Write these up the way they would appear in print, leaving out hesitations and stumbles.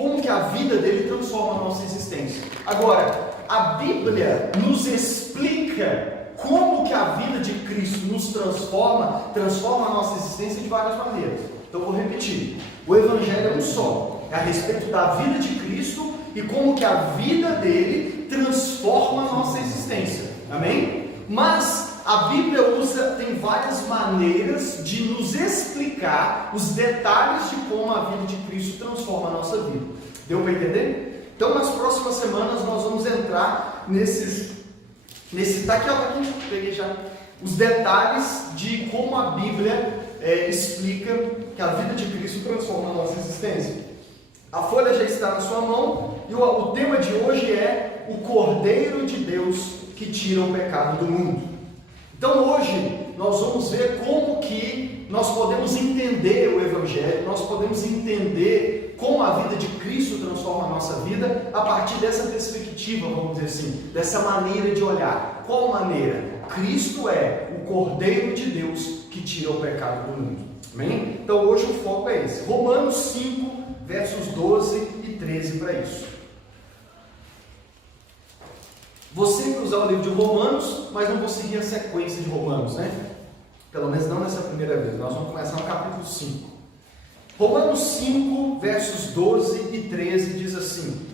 como que a vida dele transforma a nossa existência. Agora, a Bíblia nos explica como que a vida de Cristo nos transforma a nossa existência de várias maneiras. Então, vou repetir. O Evangelho é um só. É a respeito da vida de Cristo e como que a vida dele transforma a nossa existência. Amém? Mas a Bíblia tem várias maneiras de nos explicar os detalhes de como a vida de Cristo transforma a nossa vida. Deu para entender? Então, nas próximas semanas, nós vamos entrar peguei já os detalhes de como a Bíblia explica que a vida de Cristo transforma a nossa existência. A folha já está na sua mão e o tema de hoje é o Cordeiro de Deus que tira o pecado do mundo. Então hoje nós vamos ver como que nós podemos entender o Evangelho, nós podemos entender como a vida de Cristo transforma a nossa vida a partir dessa perspectiva, vamos dizer assim, dessa maneira de olhar. Qual maneira? Cristo é o Cordeiro de Deus que tira o pecado do mundo. Amém? Então hoje o foco é esse. Romanos 5, versos 12 e 13 para isso. Vou sempre usar o livro de Romanos, mas não vou seguir a sequência de Romanos, né? Pelo menos não nessa primeira vez. Nós vamos começar no capítulo 5. Romanos 5, versos 12 e 13 diz assim: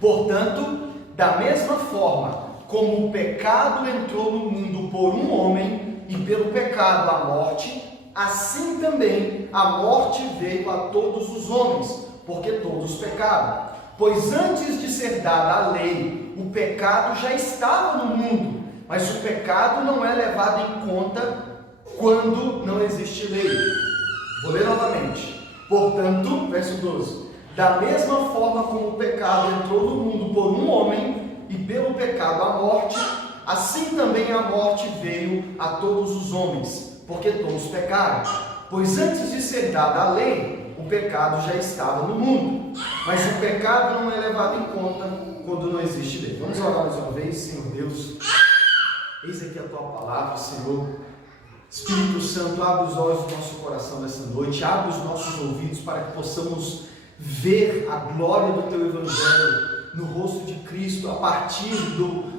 portanto, da mesma forma como o pecado entrou no mundo por um homem, e pelo pecado a morte, assim também a morte veio a todos os homens, porque todos pecaram. Pois antes de ser dada a lei, o pecado já estava no mundo, mas o pecado não é levado em conta quando não existe lei. Vou ler novamente. Portanto, verso 12: da mesma forma como o pecado entrou no mundo por um homem, e pelo pecado a morte, assim também a morte veio a todos os homens, porque todos pecaram. Pois antes de ser dada a lei, o pecado já estava no mundo, mas o pecado não é levado em conta quando não existe lei. Vamos orar mais uma vez. Senhor Deus, eis aqui a Tua palavra, Senhor. Espírito Santo, abre os olhos do nosso coração nessa noite, abre os nossos ouvidos para que possamos ver a glória do Teu Evangelho no rosto de Cristo, a partir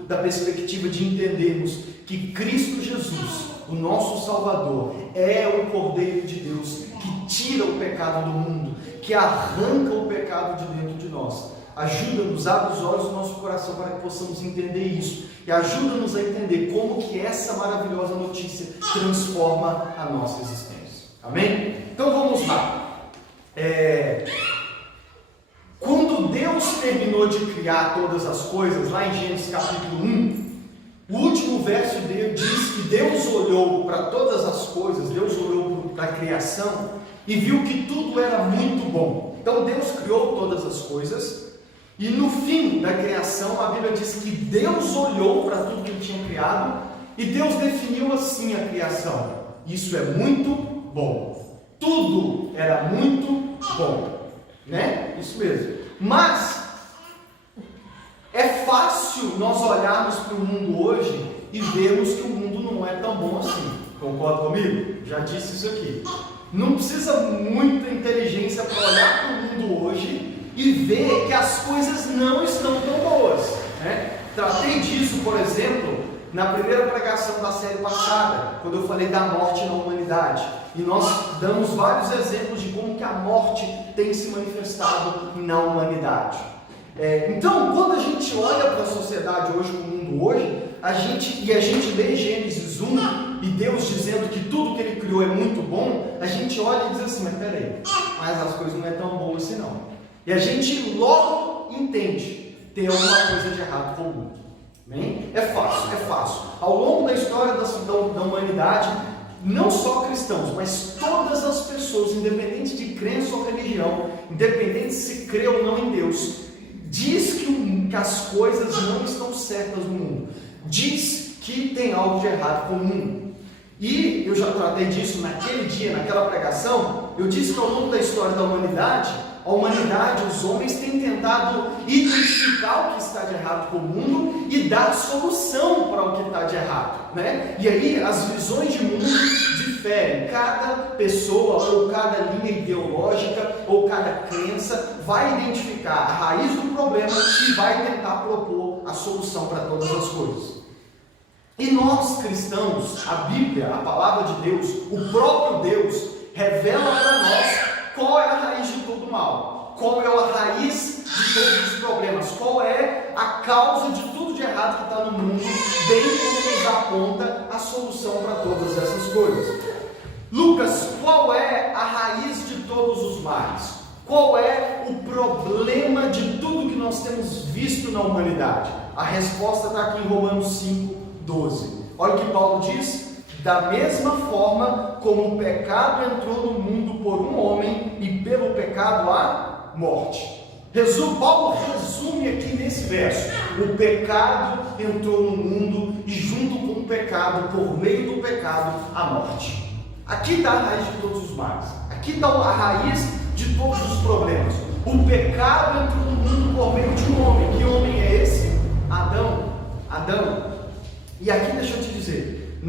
da perspectiva de entendermos que Cristo Jesus, o nosso Salvador, é o Cordeiro de Deus que tira o pecado do mundo, que arranca o pecado de dentro de nós. Ajuda-nos, abre os olhos do nosso coração para que possamos entender isso, e ajuda-nos a entender como que essa maravilhosa notícia transforma a nossa existência. Amém? Então vamos lá. Quando Deus terminou de criar todas as coisas, lá em Gênesis capítulo 1, o último verso dele diz que Deus olhou para todas as coisas, Deus olhou para a criação e viu que tudo era muito bom. Então Deus criou todas as coisas e no fim da criação a Bíblia diz que Deus olhou para tudo que ele tinha criado e Deus definiu assim a criação: isso é muito bom. Tudo era muito bom, né? Isso mesmo. Mas é fácil nós olharmos para o mundo hoje e vermos que o mundo não é tão bom assim. Concorda comigo? Já disse isso aqui. Não precisa muita inteligência para olhar para o mundo hoje e ver que as coisas não estão tão boas, né? Tratei disso, por exemplo, na primeira pregação da série passada, quando eu falei da morte na humanidade. E nós damos vários exemplos de como que a morte tem se manifestado na humanidade. Então, quando a gente olha para a sociedade hoje, para o mundo hoje, a gente lê Gênesis 1 e Deus dizendo que tudo que Ele criou é muito bom, a gente olha e diz assim: mas peraí, mas as coisas não é tão boas assim não. E a gente logo entende: tem alguma coisa de errado com o mundo. Bem? É fácil. Ao longo da história da humanidade, não só cristãos, mas todas as pessoas, independente de crença ou religião, independente se crê ou não em Deus, diz que as coisas não estão certas no mundo, diz que tem algo de errado com o mundo. E eu já tratei disso naquele dia, naquela pregação. Eu disse que ao longo da história da humanidade, a humanidade, os homens têm tentado identificar o que está de errado com o mundo e dar solução para o que está de errado, né? E aí as visões de mundo diferem. Cada pessoa ou cada linha ideológica ou cada crença vai identificar a raiz do problema e vai tentar propor a solução para todas as coisas. E nós cristãos, a Bíblia, a palavra de Deus, o próprio Deus revela para nós qual é a raiz de todo mal, qual é a raiz de todos os problemas, qual é a causa de tudo de errado que está no mundo, bem como nos aponta a solução para todas essas coisas. Lucas, qual é a raiz de todos os males? Qual é o problema de tudo que nós temos visto na humanidade? A resposta está aqui em Romanos 5:12. Olha o que Paulo diz: da mesma forma como o pecado entrou no mundo por um homem e pelo pecado a morte. Paulo resume aqui nesse verso: o pecado entrou no mundo e junto com o pecado, por meio do pecado, a morte. Aqui está a raiz de todos os males. Aqui está a raiz de todos os problemas. O pecado entrou no mundo por meio de um homem. Que homem é esse? Adão. E aqui deixa eu te dizer,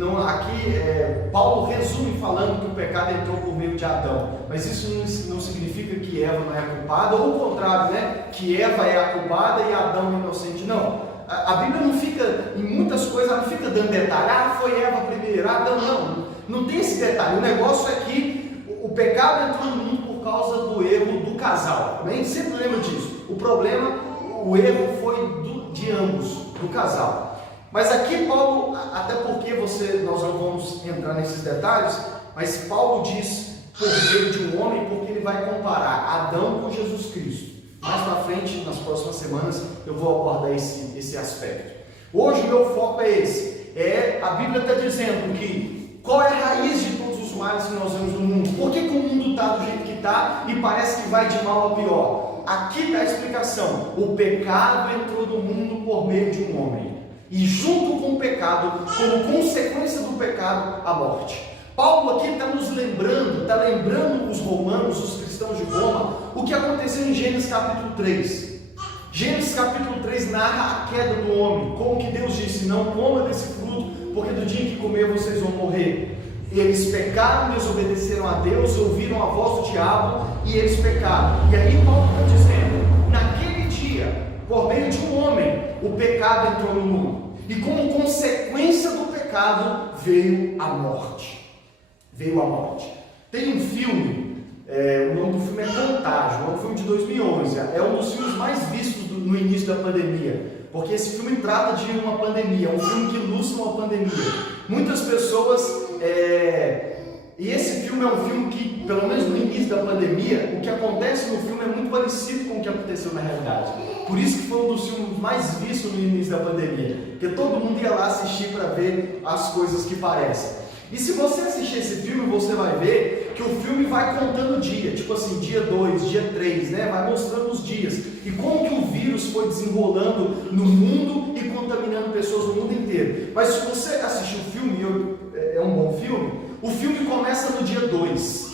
Paulo resume falando que o pecado entrou por meio de Adão, mas isso não significa que Eva não é a culpada, ou o contrário, né? Que Eva é a culpada e Adão é inocente. Não, a Bíblia não fica, em muitas coisas, ela não fica dando detalhe, foi Eva primeiro, Adão não tem esse detalhe. O negócio é que o pecado entrou no mundo por causa do erro do casal, nem sempre lembra disso. O erro foi de ambos, do casal. Mas aqui Paulo, até porque nós não vamos entrar nesses detalhes, mas Paulo diz por meio de um homem, porque ele vai comparar Adão com Jesus Cristo. Mais para frente, nas próximas semanas, eu vou abordar esse aspecto. Hoje o meu foco é esse. A Bíblia está dizendo que qual é a raiz de todos os males que nós vemos no mundo? Por que o mundo está do jeito que está e parece que vai de mal a pior? Aqui está a explicação: o pecado entrou no mundo por meio de um homem. E junto com o pecado, como consequência do pecado, a morte. Paulo aqui está lembrando os romanos, os cristãos de Roma, o que aconteceu em Gênesis capítulo 3. Gênesis capítulo 3 narra a queda do homem, como que Deus disse: não coma desse fruto, porque do dia em que comer vocês vão morrer. Eles pecaram, desobedeceram a Deus, ouviram a voz do diabo e eles pecaram. E aí Paulo está dizendo: naquele dia, por meio de um homem, o pecado entrou no mundo. E como consequência do pecado veio a morte. Tem um filme, o nome do filme é Contágio, é um filme de 2011. É um dos filmes mais vistos no início da pandemia. Porque esse filme trata de uma pandemia, é um filme que ilustra uma pandemia. Muitas pessoas... E esse filme é um filme que, pelo menos no início da pandemia, o que acontece no filme é muito parecido com o que aconteceu na realidade. Por isso que foi um dos filmes mais vistos no início da pandemia. Porque todo mundo ia lá assistir para ver as coisas que parecem. E se você assistir esse filme, você vai ver que o filme vai contando o dia. Tipo assim, dia 2, dia 3, né? Vai mostrando os dias. E como que o vírus foi desenrolando no mundo e contaminando pessoas no mundo inteiro. Mas se você assistir o filme, é um bom filme, o filme começa no dia 2.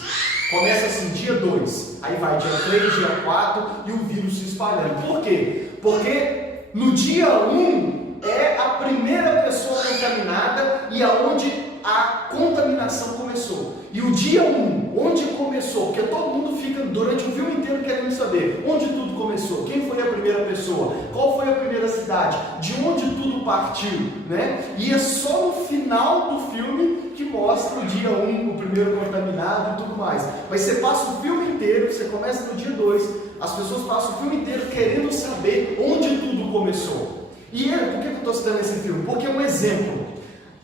Começa assim, dia 2. Aí vai dia 3, dia 4 e o vírus se espalhando. Por quê? Porque no dia 1 é a primeira pessoa contaminada e aonde a contaminação começou. E o dia 1, onde começou? Porque todo mundo fica durante o filme inteiro querendo saber onde tudo começou, quem foi a primeira pessoa, qual foi a primeira cidade, de onde tudo partiu, né? E é só no final do filme que mostra o dia 1, o primeiro contaminado e tudo mais. Mas você passa o filme inteiro, você começa no dia 2, as pessoas passam o filme inteiro querendo saber onde tudo começou. E por que eu estou citando esse filme? Porque é um exemplo.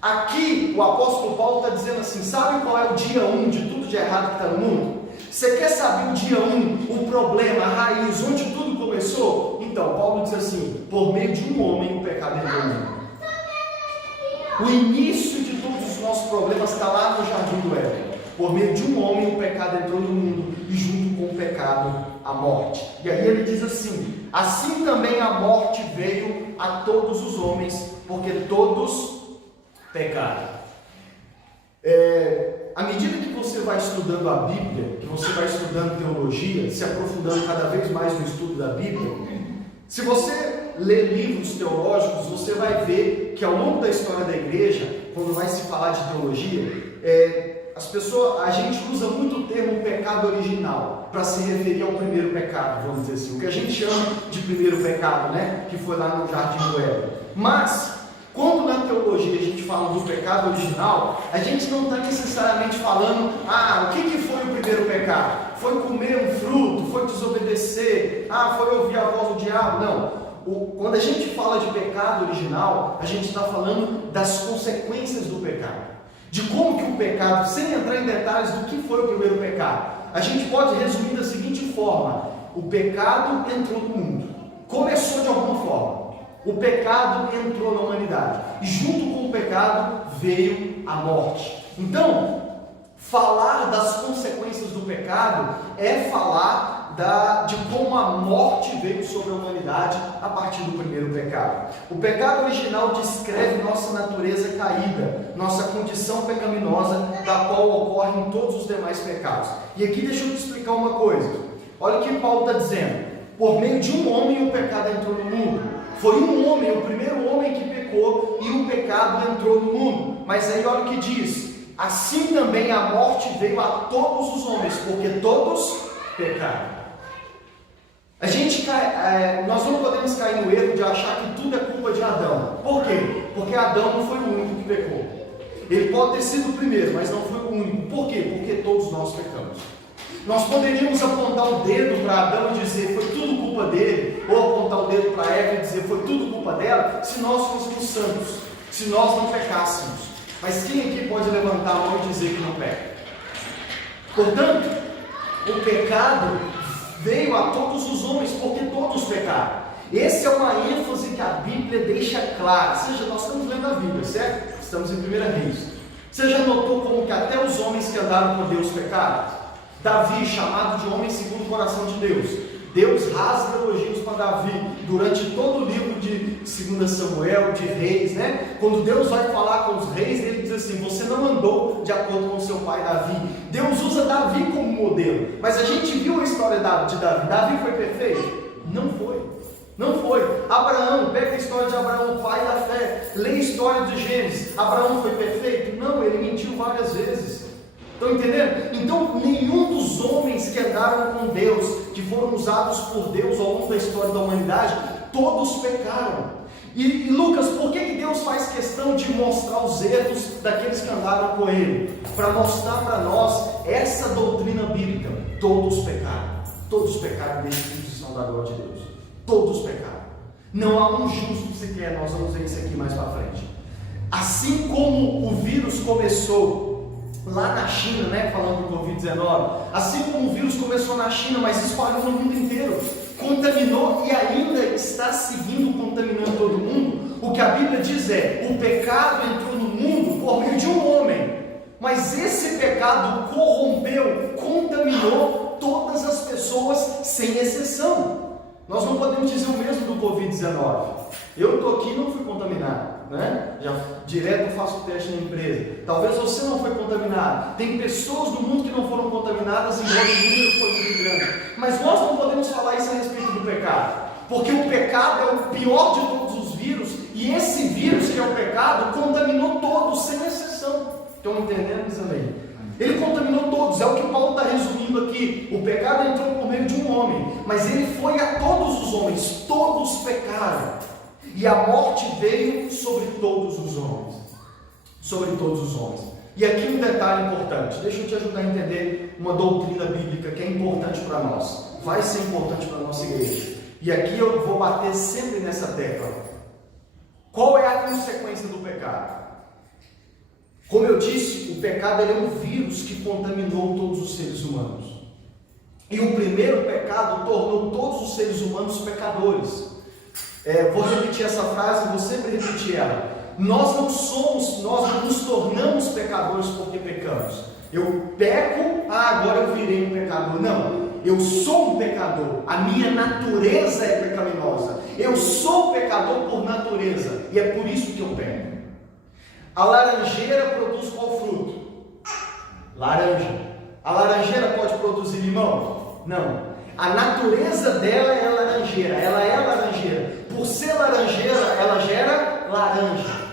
Aqui o apóstolo Paulo está dizendo assim: sabe qual é o dia 1 de tudo de errado que está no mundo? Você quer saber o dia 1, o problema, a raiz, onde tudo começou? Então, Paulo diz assim: por meio de um homem o pecado entrou no mundo. O início de todos os nossos problemas está lá no jardim do Éden. Por meio de um homem o pecado entrou no mundo e junto com o pecado a morte. E aí ele diz assim: assim também a morte veio a todos os homens, porque todos pecaram. À medida que você vai estudando a Bíblia, que você vai estudando teologia, se aprofundando cada vez mais no estudo da Bíblia, se você ler livros teológicos, você vai ver que ao longo da história da igreja, quando vai se falar de teologia, a gente usa muito o termo pecado original para se referir ao primeiro pecado, vamos dizer assim, o que a gente chama de primeiro pecado, né? Que foi lá no Jardim do Éden. Mas, quando na teologia a gente fala do pecado original, a gente não está necessariamente falando, o que foi o primeiro pecado? Foi comer um fruto? Foi desobedecer? Foi ouvir a voz do diabo? Não. Quando a gente fala de pecado original, a gente está falando das consequências do pecado. De como que o pecado, sem entrar em detalhes do que foi o primeiro pecado, a gente pode resumir da seguinte forma: o pecado entrou no mundo, começou de alguma forma, o pecado entrou na humanidade, e junto com o pecado veio a morte. Então, falar das consequências do pecado é falar de como a morte veio sobre a humanidade a partir do primeiro pecado. O pecado original descreve nossa natureza caída, nossa condição pecaminosa, da qual ocorrem todos os demais pecados. E aqui deixa eu te explicar uma coisa. Olha o que Paulo está dizendo: por meio de um homem o pecado entrou no mundo. Foi um homem, o primeiro homem que pecou, e o pecado entrou no mundo. Mas aí olha o que diz: assim também a morte veio a todos os homens, porque todos pecaram. Nós não podemos cair no erro de achar que tudo é culpa de Adão. Por quê? Porque Adão não foi o único que pecou. Ele pode ter sido o primeiro, mas não foi o único. Por quê? Porque todos nós pecamos. Nós poderíamos apontar o dedo para Adão e dizer foi tudo culpa dele, ou apontar o dedo para Eva e dizer foi tudo culpa dela, se nós fôssemos santos, se nós não pecássemos. Mas quem aqui pode levantar a mão e dizer que não peca? Portanto, o pecado veio a todos os homens, porque todos pecaram. Essa é uma ênfase que a Bíblia deixa clara. Nós estamos lendo a Bíblia, certo? Estamos em 1 Reis. Você já notou como que até os homens que andaram com Deus pecaram? Davi, chamado de homem segundo o coração de Deus. Deus rasga elogios para Davi durante todo o livro de 2 Samuel, de Reis, né? Quando Deus vai falar com os reis, ele diz assim: você não andou de acordo com seu pai Davi. Deus usa Davi como modelo. Mas a gente viu a história de Davi. Davi foi perfeito? Não foi. Não foi. Abraão, pega a história de Abraão, pai da fé. Lê a história de Gênesis. Abraão foi perfeito? Não, ele mentiu várias vezes. Estão entendendo? Então, nenhum dos homens que andaram com Deus, que foram usados por Deus ao longo da história da humanidade, todos pecaram. E Lucas, por que Deus faz questão de mostrar os erros daqueles que andaram com Ele? Para mostrar para nós essa doutrina bíblica. Todos pecaram desde que estão da glória de Deus. Todos pecaram. Não há um justo sequer. Nós vamos ver isso aqui mais para frente. Assim como o vírus começou lá na China, né, falando do Covid-19, assim como o vírus começou na China, mas espalhou no mundo inteiro, contaminou e ainda está seguindo contaminando todo mundo, o que a Bíblia diz é: o pecado entrou no mundo por meio de um homem, mas esse pecado corrompeu, contaminou todas as pessoas sem exceção. Nós não podemos dizer o mesmo do Covid-19. Eu estou aqui e não fui contaminado, né? Já direto faço teste na empresa. Talvez você não foi contaminado. Tem pessoas no mundo que não foram contaminadas, embora o número foi muito grande. Mas nós não podemos falar isso a respeito do pecado, porque o pecado é o pior de todos os vírus, e esse vírus que é o pecado contaminou todos, sem exceção. Estão entendendo isso também? Ele contaminou todos, é o que Paulo está resumindo aqui. O pecado entrou por meio de um homem, mas ele foi a todos os homens, todos pecaram. E a morte veio sobre todos os homens. Sobre todos os homens. E aqui um detalhe importante, deixa eu te ajudar a entender uma doutrina bíblica que é importante para nós. Vai ser importante para a nossa igreja. E aqui eu vou bater sempre nessa tecla. Qual é a consequência do pecado? Como eu disse, o pecado é um vírus que contaminou todos os seres humanos. E o primeiro pecado tornou todos os seres humanos pecadores. Vou repetir essa frase, vou sempre repetir ela. Nós não nos tornamos pecadores porque pecamos. Eu peco, agora eu virei um pecador. Não, eu sou um pecador. A minha natureza é pecaminosa. Eu sou pecador por natureza. E é por isso que eu peco. A laranjeira produz qual fruto? Laranja. A laranjeira pode produzir limão? Não. A natureza dela é laranjeira, ela é laranjeira. Por ser laranjeira, ela gera laranja.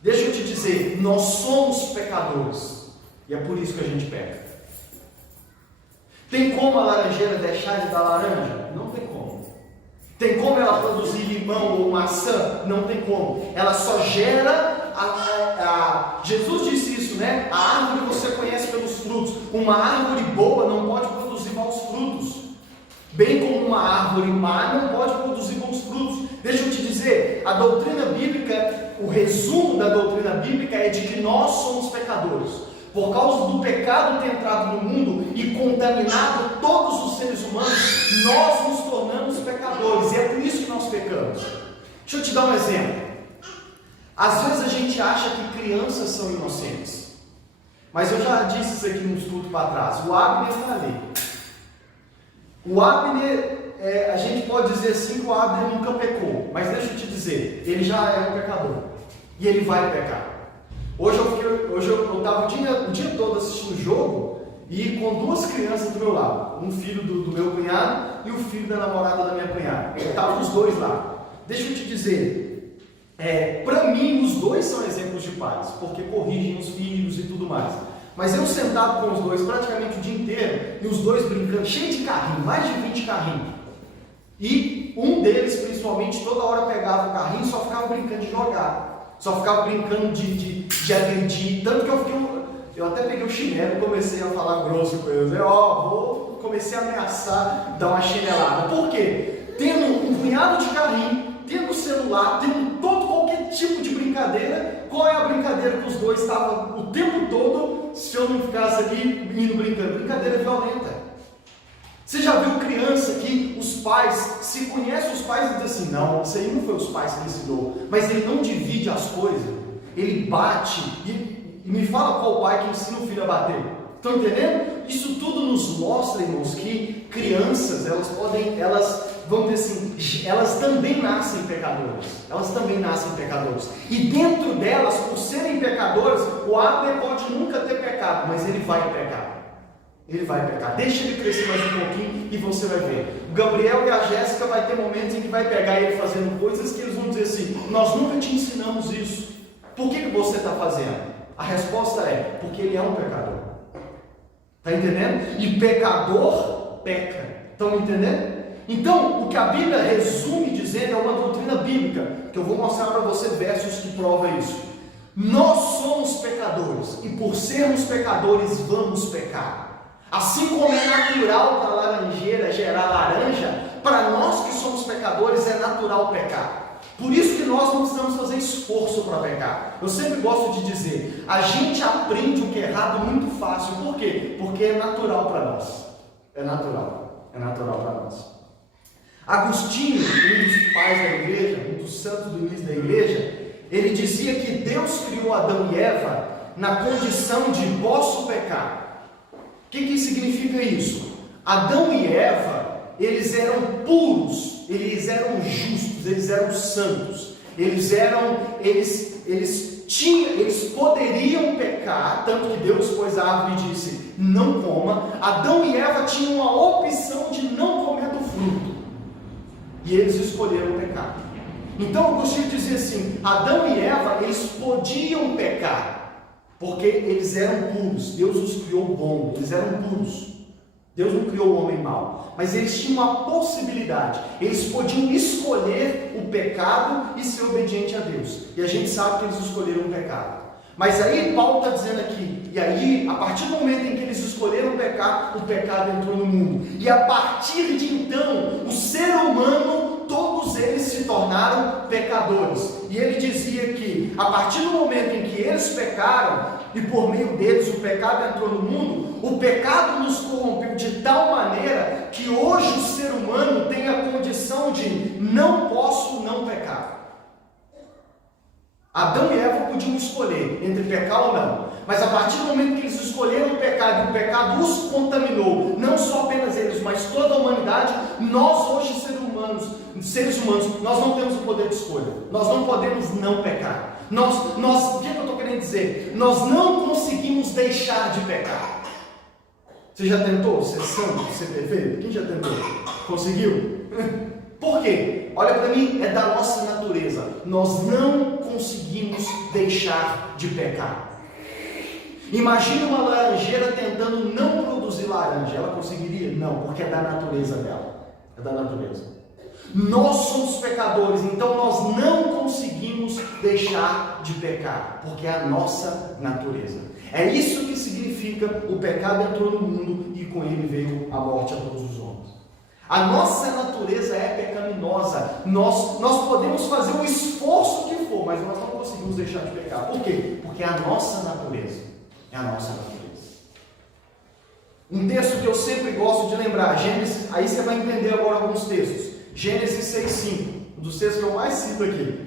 Deixa eu te dizer, nós somos pecadores. E é por isso que a gente peca. Tem como a laranjeira deixar de dar laranja? Não tem como. Tem como ela produzir limão ou maçã? Não tem como. Ela só gera Jesus disse isso, né? A árvore você conhece pelos frutos. Uma árvore boa não pode produzir maus frutos. Bem como uma árvore má não pode produzir bons frutos. Deixa eu te dizer, a doutrina bíblica, o resumo da doutrina bíblica é de que nós somos pecadores. Por causa do pecado ter entrado no mundo e contaminado todos os seres humanos, nós nos tornamos pecadores. E é por isso que nós pecamos. Deixa eu te dar um exemplo. Às vezes a gente acha que crianças são inocentes. Mas eu já disse isso aqui num estudo para trás. O Abner está ali. O Abner, a gente pode dizer assim que o Abner nunca pecou. Mas deixa eu te dizer, ele já é um pecador. E ele vai pecar. Hoje eu estava o dia todo assistindo o jogo e com duas crianças do meu lado. Um filho do meu cunhado e o filho da namorada da minha cunhada. Estavam os dois lá. Deixa eu te dizer, para mim os dois são exemplos de pais, porque corrigem os filhos e tudo mais. Mas eu sentado com os dois praticamente o dia inteiro, e os dois brincando, cheio de carrinho, mais de 20 carrinhos. E um deles, principalmente, toda hora pegava o carrinho e só ficava brincando de jogar. Só ficava brincando de agredir. Tanto que eu até peguei o chinelo e comecei a falar grosso com eles. Comecei a ameaçar, dar uma chinelada. Por quê? Tendo um punhado de carrinho, tendo celular, tendo qualquer tipo de brincadeira. Qual é a brincadeira que os dois estavam o tempo todo, se eu não ficasse ali indo brincando? Brincadeira violenta. Você já viu criança que os pais, se conhece os pais e diz assim, não, isso aí não foi os pais que ensinou, mas ele não divide as coisas, ele bate, e me fala qual pai que ensina o filho a bater. Estão entendendo? Isso tudo nos mostra, irmãos, que crianças, vamos dizer assim, elas também nascem pecadoras. Elas também nascem pecadoras. E dentro delas, por serem pecadoras, o Abner pode nunca ter pecado, mas ele vai pecar. Ele vai pecar. Deixa ele crescer mais um pouquinho e você vai ver. O Gabriel e a Jéssica vai ter momentos em que vai pegar ele fazendo coisas que eles vão dizer assim, nós nunca te ensinamos isso. Por que você está fazendo? A resposta é, porque ele é um pecador. Está entendendo? E pecador peca. Estão entendendo? Então, o que a Bíblia resume dizendo é uma doutrina bíblica, que eu vou mostrar para você versos que provam isso. Nós somos pecadores, e por sermos pecadores, vamos pecar. Assim como é natural para a laranjeira gerar laranja, para nós que somos pecadores é natural pecar. Por isso que nós não precisamos fazer esforço para pecar. Eu sempre gosto de dizer, a gente aprende o que é errado muito fácil. Por quê? Porque é natural para nós. É natural para nós. Agostinho, um dos pais da igreja, um dos santos do início da igreja, ele dizia que Deus criou Adão e Eva na condição de posso pecar. O que significa isso? Adão e Eva, eles eram puros, eles eram justos, eles eram santos, eles poderiam pecar, tanto que Deus pôs a árvore e disse, não coma. Adão e Eva tinham a opção de não comer do fruto, e eles escolheram pecar. Então Agostinho dizia assim, Adão e Eva, eles podiam pecar, porque eles eram puros, Deus os criou bom, eles eram puros. Deus não criou o homem mau, mas eles tinham uma possibilidade, eles podiam escolher o pecado e ser obediente a Deus, e a gente sabe que eles escolheram o pecado. Mas aí Paulo está dizendo aqui, e aí a partir do momento em que eles escolheram pecar, o pecado entrou no mundo, e a partir de então, o ser humano, todos eles se tornaram pecadores. E ele dizia que a partir do momento em que eles pecaram, e por meio deles o pecado entrou no mundo, o pecado nos corrompeu de tal maneira que hoje o ser humano tem a condição de não posso não pecar. Adão e Eva podiam escolher entre pecar ou não, mas a partir do momento que eles escolheram o pecado e o pecado os contaminou, não só apenas eles, mas toda a humanidade, nós hoje seres humanos, seres humanos, nós não temos o poder de escolha. Nós não podemos não pecar. O que eu estou querendo dizer? Nós não conseguimos deixar de pecar. Você já tentou ser santo, ser perfeito? Quem já tentou? Conseguiu? Por quê? Olha para mim, é da nossa natureza. Nós não conseguimos deixar de pecar. Imagina uma laranjeira tentando não produzir laranja. Ela conseguiria? Não, porque é da natureza dela. É da natureza. Nós somos pecadores, então nós não conseguimos deixar de pecar, porque é a nossa natureza. É isso que significa o pecado entrou no mundo e com ele veio a morte a todos os homens. A nossa natureza é pecaminosa. Nós podemos fazer o esforço que for, mas nós não conseguimos deixar de pecar. Por quê? Porque é a nossa natureza. É a nossa natureza. Um texto que eu sempre gosto de lembrar, Gênesis, aí você vai entender agora alguns textos. Gênesis 6,5, um dos textos que eu mais cito aqui.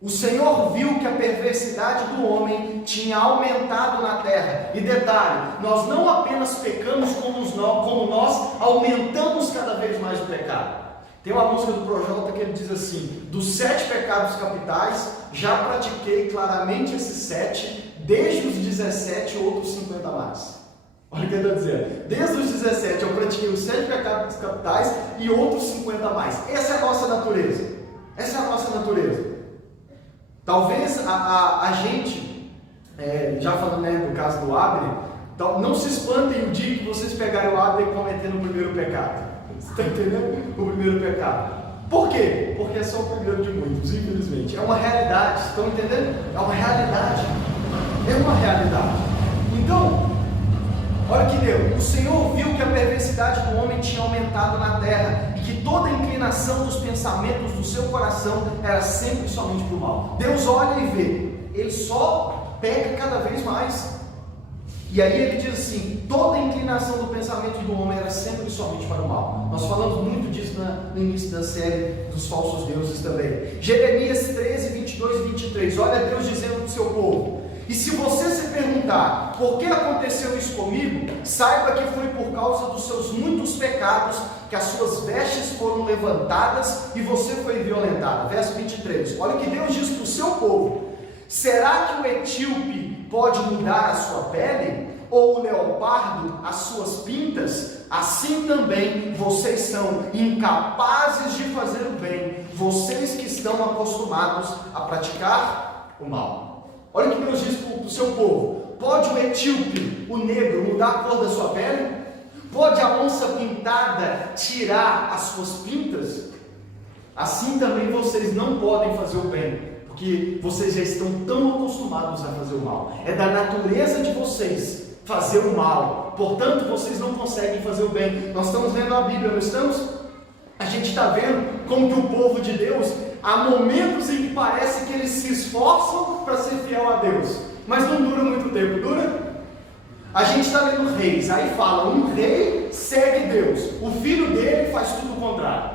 O Senhor viu que a perversidade do homem tinha aumentado na terra. E detalhe, nós não apenas pecamos como nós aumentamos cada vez mais o pecado. Tem uma música do Projota que ele diz assim: dos 7 pecados capitais, já pratiquei claramente esses 7, desde os 17 outros 50 mais. Olha o que ele está dizendo. Desde os 17 eu pratiquei os 7 pecados capitais e outros 50 mais. Essa é a nossa natureza. Essa é a nossa natureza. Talvez a gente, já falando do caso do Abner, não se espantem o dia que vocês pegarem o Abner cometendo o primeiro pecado. Você está entendendo? O primeiro pecado. Por quê? Porque é só o primeiro de muitos, infelizmente. É uma realidade. Estão entendendo? É uma realidade. É uma realidade. Então, olha que Deus, o Senhor viu que a perversidade do homem tinha aumentado na terra e que toda a inclinação dos pensamentos do seu coração era sempre somente para o mal. Deus olha e vê, ele só peca cada vez mais. E aí ele diz assim, toda a inclinação do pensamento do homem era sempre somente para o mal. Nós falamos muito disso no início da série dos falsos deuses também. Jeremias 13, 22 e 23, olha Deus dizendo para o seu povo: e se você se perguntar, por que aconteceu isso comigo? Saiba que foi por causa dos seus muitos pecados que as suas vestes foram levantadas e você foi violentado. Verso 23, olha o que Deus diz para o seu povo: será que o etíope pode mudar a sua pele? Ou o leopardo as suas pintas? Assim também vocês são incapazes de fazer o bem, vocês que estão acostumados a praticar o mal. Olha o que Deus diz para o seu povo: pode o etíope, o negro, mudar a cor da sua pele? Pode a onça pintada tirar as suas pintas? Assim também vocês não podem fazer o bem, porque vocês já estão tão acostumados a fazer o mal. É da natureza de vocês fazer o mal, portanto vocês não conseguem fazer o bem. Nós estamos lendo a Bíblia, não estamos? A gente está vendo como que o povo de Deus, há momentos em que parece que eles se esforçam para ser fiel a Deus, mas não dura muito tempo, dura? A gente está lendo Reis, aí fala, um rei segue Deus, o filho dele faz tudo o contrário.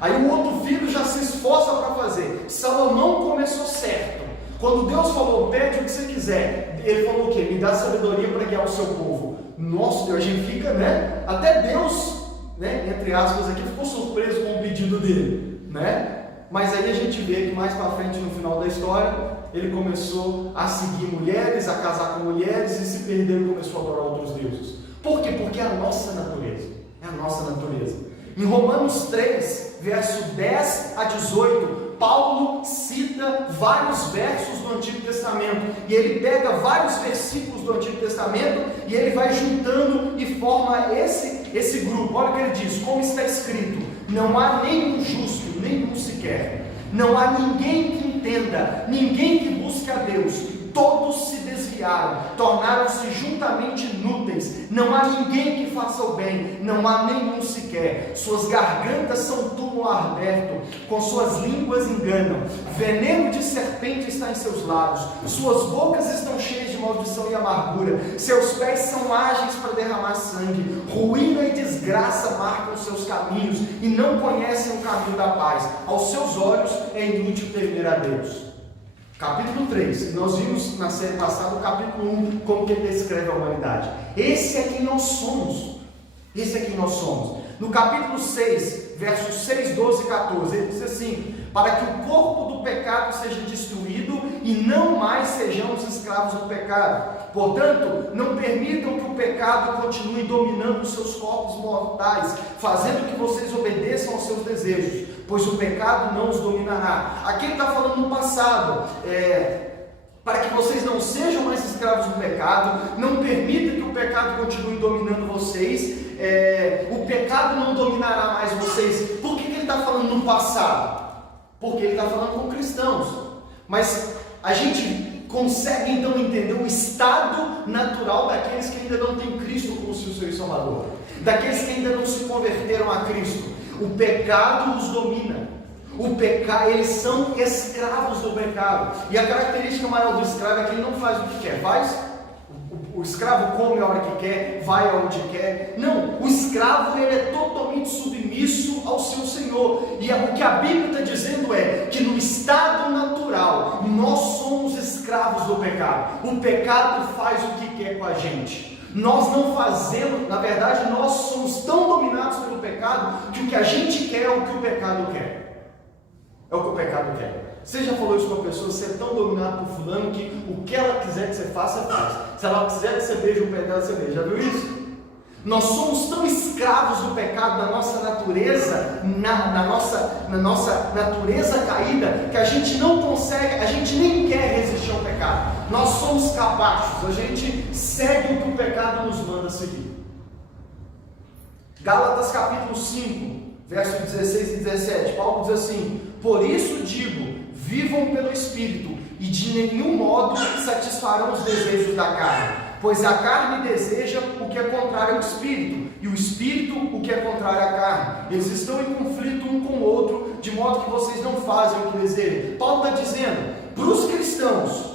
Aí o outro filho já se esforça para fazer. Salomão começou certo. Quando Deus falou, pede o que você quiser, ele falou o quê? Me dá sabedoria para guiar o seu povo. Nossa Deus, a gente fica, até Deus, entre aspas aqui, ficou surpreso com o pedido dele, Mas aí a gente vê que mais para frente, no final da história, ele começou a seguir mulheres, a casar com mulheres e se perdeu e começou a adorar outros deuses. Por quê? Porque é a nossa natureza. É a nossa natureza. Em Romanos 3, verso 10 a 18, Paulo cita vários versos do Antigo Testamento, e ele pega vários versículos do Antigo Testamento, e ele vai juntando e forma esse grupo. Olha o que ele diz, como está escrito: não há nenhum justo, nenhum sequer, não há ninguém que entenda, ninguém que busque a Deus, todos se desviaram, tornaram-se juntamente inúteis, não há ninguém que faça o bem, não há nenhum sequer, suas gargantas são túmulo aberto, com suas línguas enganam, veneno de serpente está em seus lábios, suas bocas estão cheias de maldição e amargura, seus pés são ágeis para derramar sangue, ruína e desgraça marcam seus caminhos, e não conhecem o caminho da paz, aos seus olhos é inútil temer a Deus. Capítulo 3, nós vimos na série passada o capítulo 1, como que ele descreve a humanidade. Esse é quem nós somos. Esse é quem nós somos. No capítulo 6, versos 6, 12 e 14. Ele diz assim: para que o corpo do pecado seja destruído e não mais sejamos escravos do pecado. Portanto, não permitam que o pecado continue dominando os seus corpos mortais, fazendo que vocês obedeçam aos seus desejos, pois o pecado não os dominará. Aqui ele está falando no passado, para que vocês não sejam mais escravos do pecado, não permita que o pecado continue dominando vocês, o pecado não dominará mais vocês. Por que ele está falando no passado? Porque ele está falando com cristãos, mas a gente consegue então entender o estado natural daqueles que ainda não têm Cristo como seu Senhor e Salvador, daqueles que ainda não se converteram a Cristo. O pecado os domina. Eles são escravos do pecado. E a característica maior do escravo é que ele não faz o que quer. O escravo come a hora que quer, vai aonde quer. Não, o escravo ele é totalmente submisso ao seu Senhor. E o que a Bíblia está dizendo é que no estado natural nós somos escravos do pecado. O pecado faz o que quer com a gente. Nós não fazemos, na verdade, nós somos tão dominados pelo pecado que o que a gente quer é o que o pecado quer. É o que o pecado quer. Você já falou isso com a pessoa? Você é tão dominado por fulano que o que ela quiser que você faça, faz. Se ela quiser que você beije o pé dela, você beija. Já viu isso? Nós somos tão escravos do pecado, da nossa natureza, na nossa natureza caída, que a gente não consegue, a gente nem quer resistir ao pecado. Nós somos capazes, a gente segue o que o pecado nos manda seguir. Gálatas capítulo 5, versos 16 e 17, Paulo diz assim: por isso digo, vivam pelo Espírito, e de nenhum modo satisfarão os desejos da carne, pois a carne deseja o que é contrário ao Espírito, e o Espírito o que é contrário à carne. Eles estão em conflito um com o outro, de modo que vocês não fazem o que desejam. Paulo está dizendo, para os cristãos,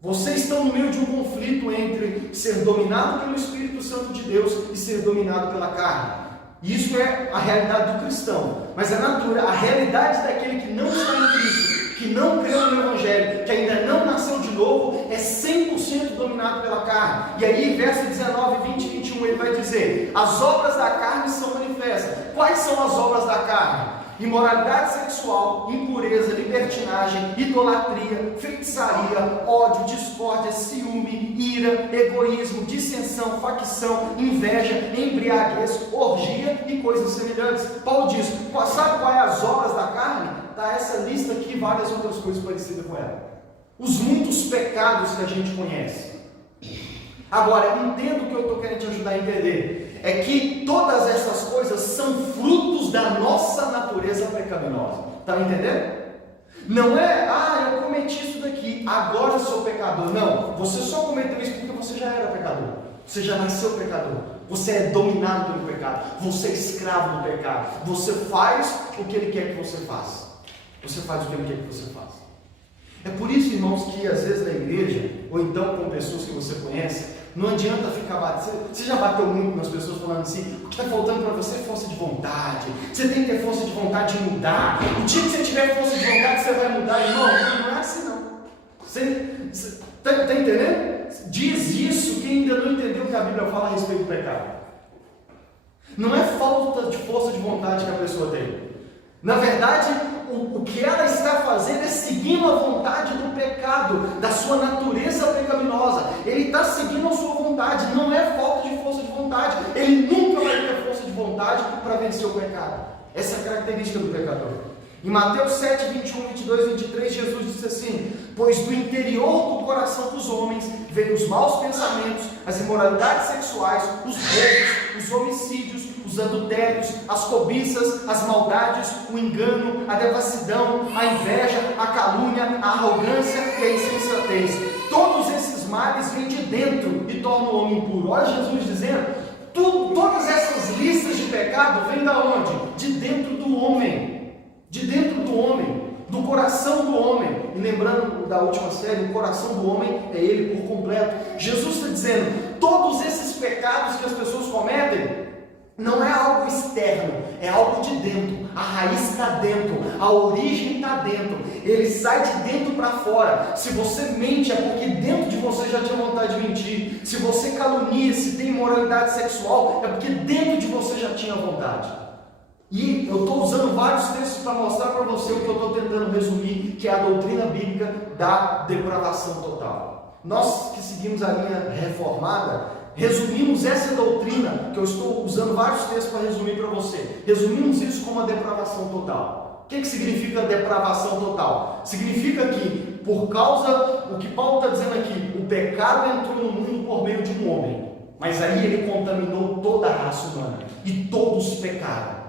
vocês estão no meio de um conflito entre ser dominado pelo Espírito Santo de Deus e ser dominado pela carne. Isso é a realidade do cristão, mas a realidade daquele que não está em Cristo, que não creu no Evangelho, que ainda não nasceu de novo, é 100% dominado pela carne. E aí, verso 19, 20 e 21, ele vai dizer: as obras da carne são manifestas. Quais são as obras da carne? Imoralidade sexual, impureza, libertinagem, idolatria, feitiçaria, ódio, discórdia, ciúme, ira, egoísmo, dissensão, facção, inveja, embriaguez, orgia e coisas semelhantes. Paulo diz, sabe qual é as obras da carne? Está essa lista aqui e várias outras coisas parecidas com ela. Os muitos pecados que a gente conhece. Agora, entenda o que eu estou querendo te ajudar a entender. É que todas essas coisas são frutos da nossa natureza pecaminosa. Está me entendendo? Não é, eu cometi isso daqui, agora eu sou pecador. Não, você só cometeu isso porque você já era pecador. Você já nasceu pecador. Você é dominado pelo pecado. Você é escravo do pecado. Você faz o que ele quer que você faça. Você faz o que ele quer que você faça. É por isso, irmãos, que às vezes na igreja, ou então com pessoas que você conhece, não adianta ficar batendo. Você já bateu muito nas pessoas falando assim: o que está faltando para você é força de vontade. Você tem que ter força de vontade de mudar. O dia que você tiver força de vontade, você vai mudar. Irmão, não é assim não. Você está entendendo? Diz isso quem ainda não entendeu o que a Bíblia fala a respeito do pecado. Não é falta de força de vontade que a pessoa tem. Na verdade, o que ela está fazendo é seguindo a vontade do pecado, da sua natureza pecaminosa. Ele está seguindo a sua vontade, não é falta de força de vontade. Ele nunca vai ter força de vontade para vencer o pecado. Essa é a característica do pecador. Em Mateus 7, 21, 22 e 23, Jesus disse assim: pois do interior do coração dos homens vêm os maus pensamentos, as imoralidades sexuais, os roubos, os homicídios, os adultérios, as cobiças, as maldades, o engano, a devassidão, a inveja, a calúnia, a arrogância e a insensatez. Todos esses males vêm de dentro e tornam o homem impuro. Olha Jesus dizendo, todas essas listas de pecado vêm da onde? De dentro do homem. De dentro do homem, do coração do homem. E lembrando da última série, o coração do homem é ele por completo. Jesus está dizendo, todos esses pecados que as pessoas cometem, não é algo externo, é algo de dentro. A raiz está dentro, a origem está dentro. Ele sai de dentro para fora. Se você mente é porque dentro de você já tinha vontade de mentir. Se você calunia, se tem imoralidade sexual, é porque dentro de você já tinha vontade. E eu estou usando vários textos para mostrar para você o que eu estou tentando resumir, que é a doutrina bíblica da depravação total. Nós que seguimos a linha reformada, resumimos essa doutrina, que eu estou usando vários textos para resumir para você. Resumimos isso como a depravação total. O que significa depravação total? Significa que, por causa, o que Paulo está dizendo aqui, o pecado entrou no mundo por meio de um homem, mas aí ele contaminou toda a raça humana, e todos pecaram.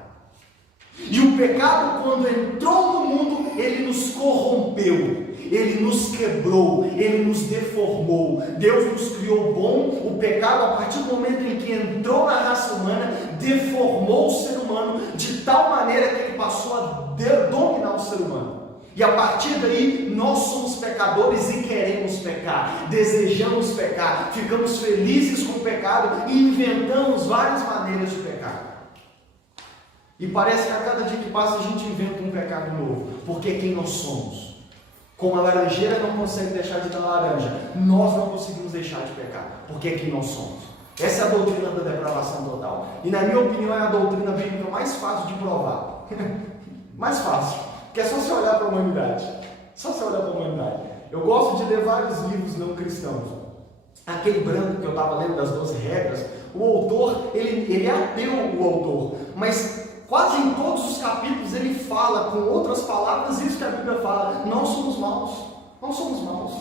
E o pecado, quando entrou no mundo, ele nos corrompeu, ele nos quebrou, ele nos deformou. Deus nos criou bom. O pecado, a partir do momento em que entrou na raça humana, deformou o ser humano de tal maneira que ele passou a dominar o ser humano. E a partir daí, nós somos pecadores e queremos pecar, desejamos pecar, ficamos felizes com o pecado e inventamos várias maneiras de pecar. E parece que a cada dia que passa a gente inventa um pecado novo, porque é quem nós somos. Como a laranjeira não consegue deixar de dar laranja, nós não conseguimos deixar de pecar, porque é quem nós somos. Essa é a doutrina da depravação total. E na minha opinião é a doutrina bíblica mais fácil de provar. Mais fácil, porque é só você olhar para a humanidade. Só você olhar para a humanidade. Eu gosto de ler vários livros não cristãos. Aquele branco que eu estava lendo das 12 regras, o autor, ele é ateu, o autor, mas quase em todos os capítulos ele fala com outras palavras isso que a Bíblia fala: não somos maus, não somos maus.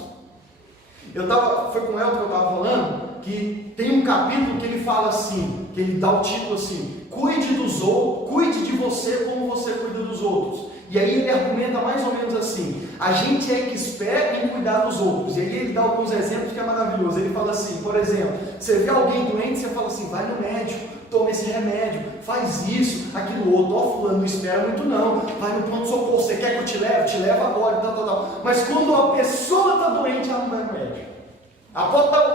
Foi com o Elton que eu estava falando, que tem um capítulo que ele fala assim, que ele dá o título assim: cuide dos outros, cuide de você como você cuida dos outros. E aí ele argumenta mais ou menos assim: a gente é expert em cuidar dos outros. E aí ele dá alguns exemplos que é maravilhoso. Ele fala assim, por exemplo, você vê alguém doente, você fala assim: vai no médico, toma esse remédio, faz isso, aquilo outro. Ó, fulano, não espera muito não, vai no pronto-socorro, você quer que eu te leve? Te leva agora, tal. Mas quando a pessoa está doente, ela não vai no médico.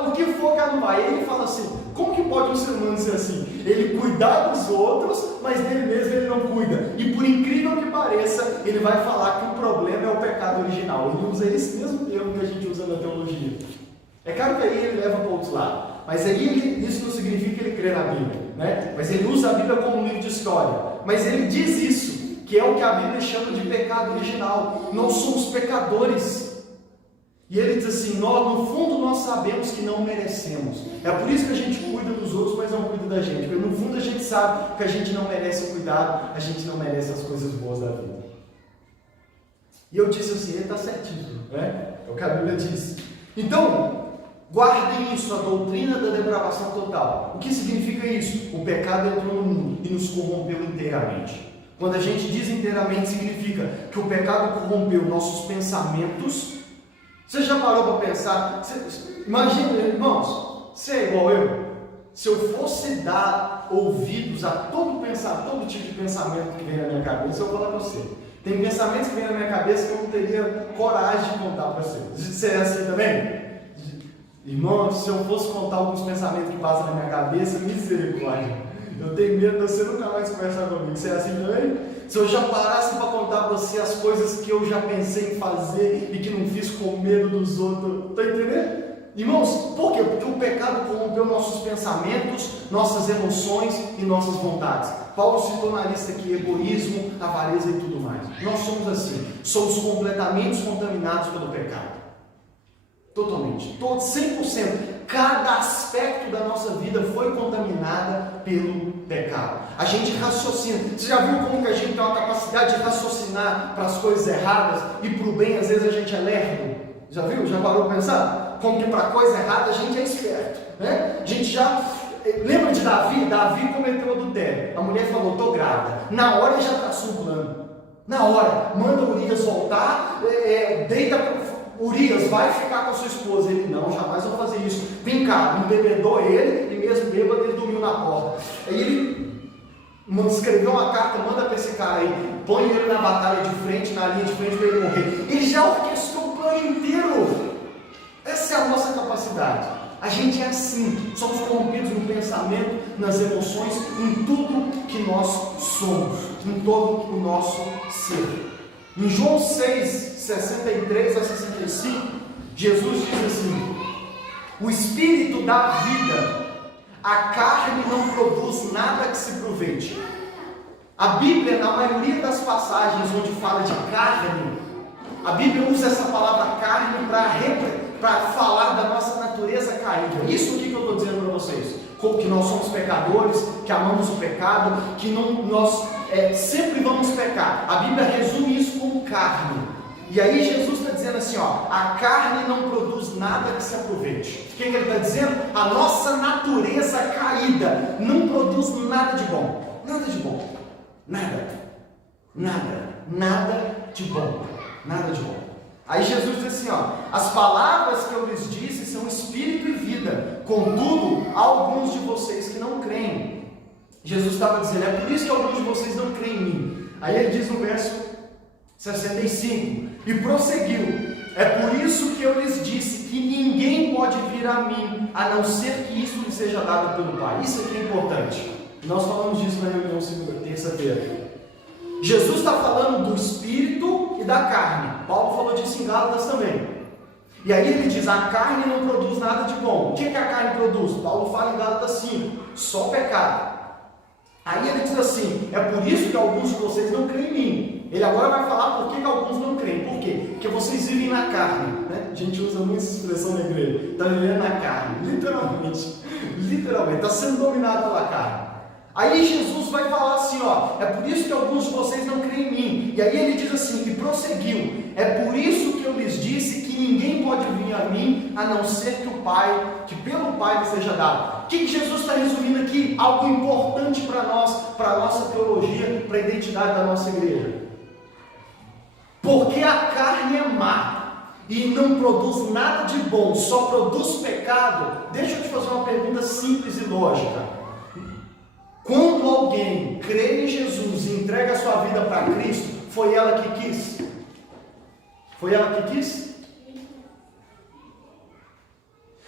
O que for que ela não vai. Ele fala assim: como que pode um ser humano ser assim? Ele cuidar dos outros, mas dele mesmo ele não cuida. E por incrível que pareça, ele vai falar que o problema é o pecado original. Ele usa esse mesmo termo que a gente usa na teologia. É claro que aí ele leva para outros lados, mas aí isso não significa que ele crê na Bíblia, né? Mas ele usa a Bíblia como um livro de história. Mas ele diz isso, que é o que a Bíblia chama de pecado original. Nós somos pecadores. E ele diz assim: no fundo nós sabemos que não merecemos. É por isso que a gente cuida dos outros, mas não cuida da gente. Porque no fundo a gente sabe que a gente não merece o cuidado, a gente não merece as coisas boas da vida. E eu disse assim: ele está certíssimo, né? É o que a Bíblia diz. Então, guardem isso, a doutrina da depravação total. O que significa isso? O pecado entrou no mundo e nos corrompeu inteiramente. Quando a gente diz inteiramente, significa que o pecado corrompeu nossos pensamentos. Você já parou para pensar? Imagina, irmãos, você é igual eu. Se eu fosse dar ouvidos a todo tipo de pensamento que vem na minha cabeça, eu vou falar para você. Tem pensamentos que vêm na minha cabeça que eu não teria coragem de contar para você. Você é assim também? Irmãos, se eu fosse contar alguns pensamentos que passam na minha cabeça, misericórdia. Eu tenho medo de você nunca mais conversar comigo. Você é assim também? Se eu já parasse para contar para você as coisas que eu já pensei em fazer e que não fiz com medo dos outros, está entendendo? Irmãos, por quê? Porque o pecado corrompeu nossos pensamentos, nossas emoções e nossas vontades. Paulo citou na lista aqui egoísmo, avareza e tudo mais. Nós somos assim, somos completamente contaminados pelo pecado. Totalmente, 100%. Cada aspecto da nossa vida foi contaminada pelo pecado. A gente raciocina. Você já viu como que a gente tem uma capacidade de raciocinar para as coisas erradas e para o bem, às vezes a gente é lerdo? Já viu? Já parou para pensar? Como que para a coisa errada a gente é esperto, né? A gente já... Lembra de Davi? Davi cometeu adultério. A mulher falou: estou grávida. Na hora ele já traçou um plano. Na hora, manda Urias voltar, deita... Urias, vai ficar com a sua esposa. Ele: não, jamais vou fazer isso. Vem cá, embebedou ele, e mesmo bêbado ele dormiu na porta. Aí ele escreveu uma carta, manda para esse cara aí, põe ele na batalha de frente, na linha de frente para ele morrer. Ele já orquestrou o plano inteiro. Essa é a nossa capacidade. A gente é assim, somos corrompidos no pensamento, nas emoções, em tudo que nós somos, em todo o nosso ser. Em João 6, 63 a 65, Jesus diz assim: o Espírito dá vida, a carne não produz nada que se aproveite. A Bíblia, na maioria das passagens onde fala de carne, a Bíblia usa essa palavra carne para falar da nossa natureza caída. Isso aqui que eu estou dizendo para vocês. Que nós somos pecadores, que amamos o pecado, que nós sempre vamos pecar. A Bíblia resume isso como carne. E aí Jesus está dizendo assim, ó, a carne não produz nada que se aproveite. O que ele está dizendo? A nossa natureza caída não produz nada de bom. Nada de bom. Nada de bom. Nada de bom. Aí Jesus diz assim, ó, as palavras que eu lhes disse são espírito e vida, contudo, há alguns de vocês que não creem. Jesus estava dizendo, é por isso que alguns de vocês não creem em mim. Aí ele diz no verso 65, e prosseguiu, é por isso que eu lhes disse que ninguém pode vir a mim, a não ser que isso lhe seja dado pelo Pai. Isso aqui é importante. Nós falamos disso na reunião terça-feira. Jesus está falando do espírito e da carne. Paulo falou disso em Gálatas também. E aí ele diz, a carne não produz nada de bom. O que a carne produz? Paulo fala em Gálatas 5, só pecado. Aí ele diz assim, é por isso que alguns de vocês não creem em mim. Ele agora vai falar por que alguns não creem. Por quê? Porque vocês vivem na carne, né? A gente usa muito essa expressão na igreja. Está vivendo na carne, literalmente, está sendo dominado pela carne. Aí Jesus vai falar assim, ó, é por isso que alguns de vocês não creem em mim. E aí ele diz assim, e prosseguiu, é por isso que eu lhes disse que ninguém pode vir a mim, a não ser que pelo Pai lhe seja dado. O que Jesus está resumindo aqui? Algo importante para nós, para a nossa teologia, para a identidade da nossa igreja. Porque a carne é má e não produz nada de bom, só produz pecado. Deixa eu te fazer uma pergunta simples e lógica. Quando alguém crê em Jesus e entrega a sua vida para Cristo, foi ela que quis? Foi ela que quis?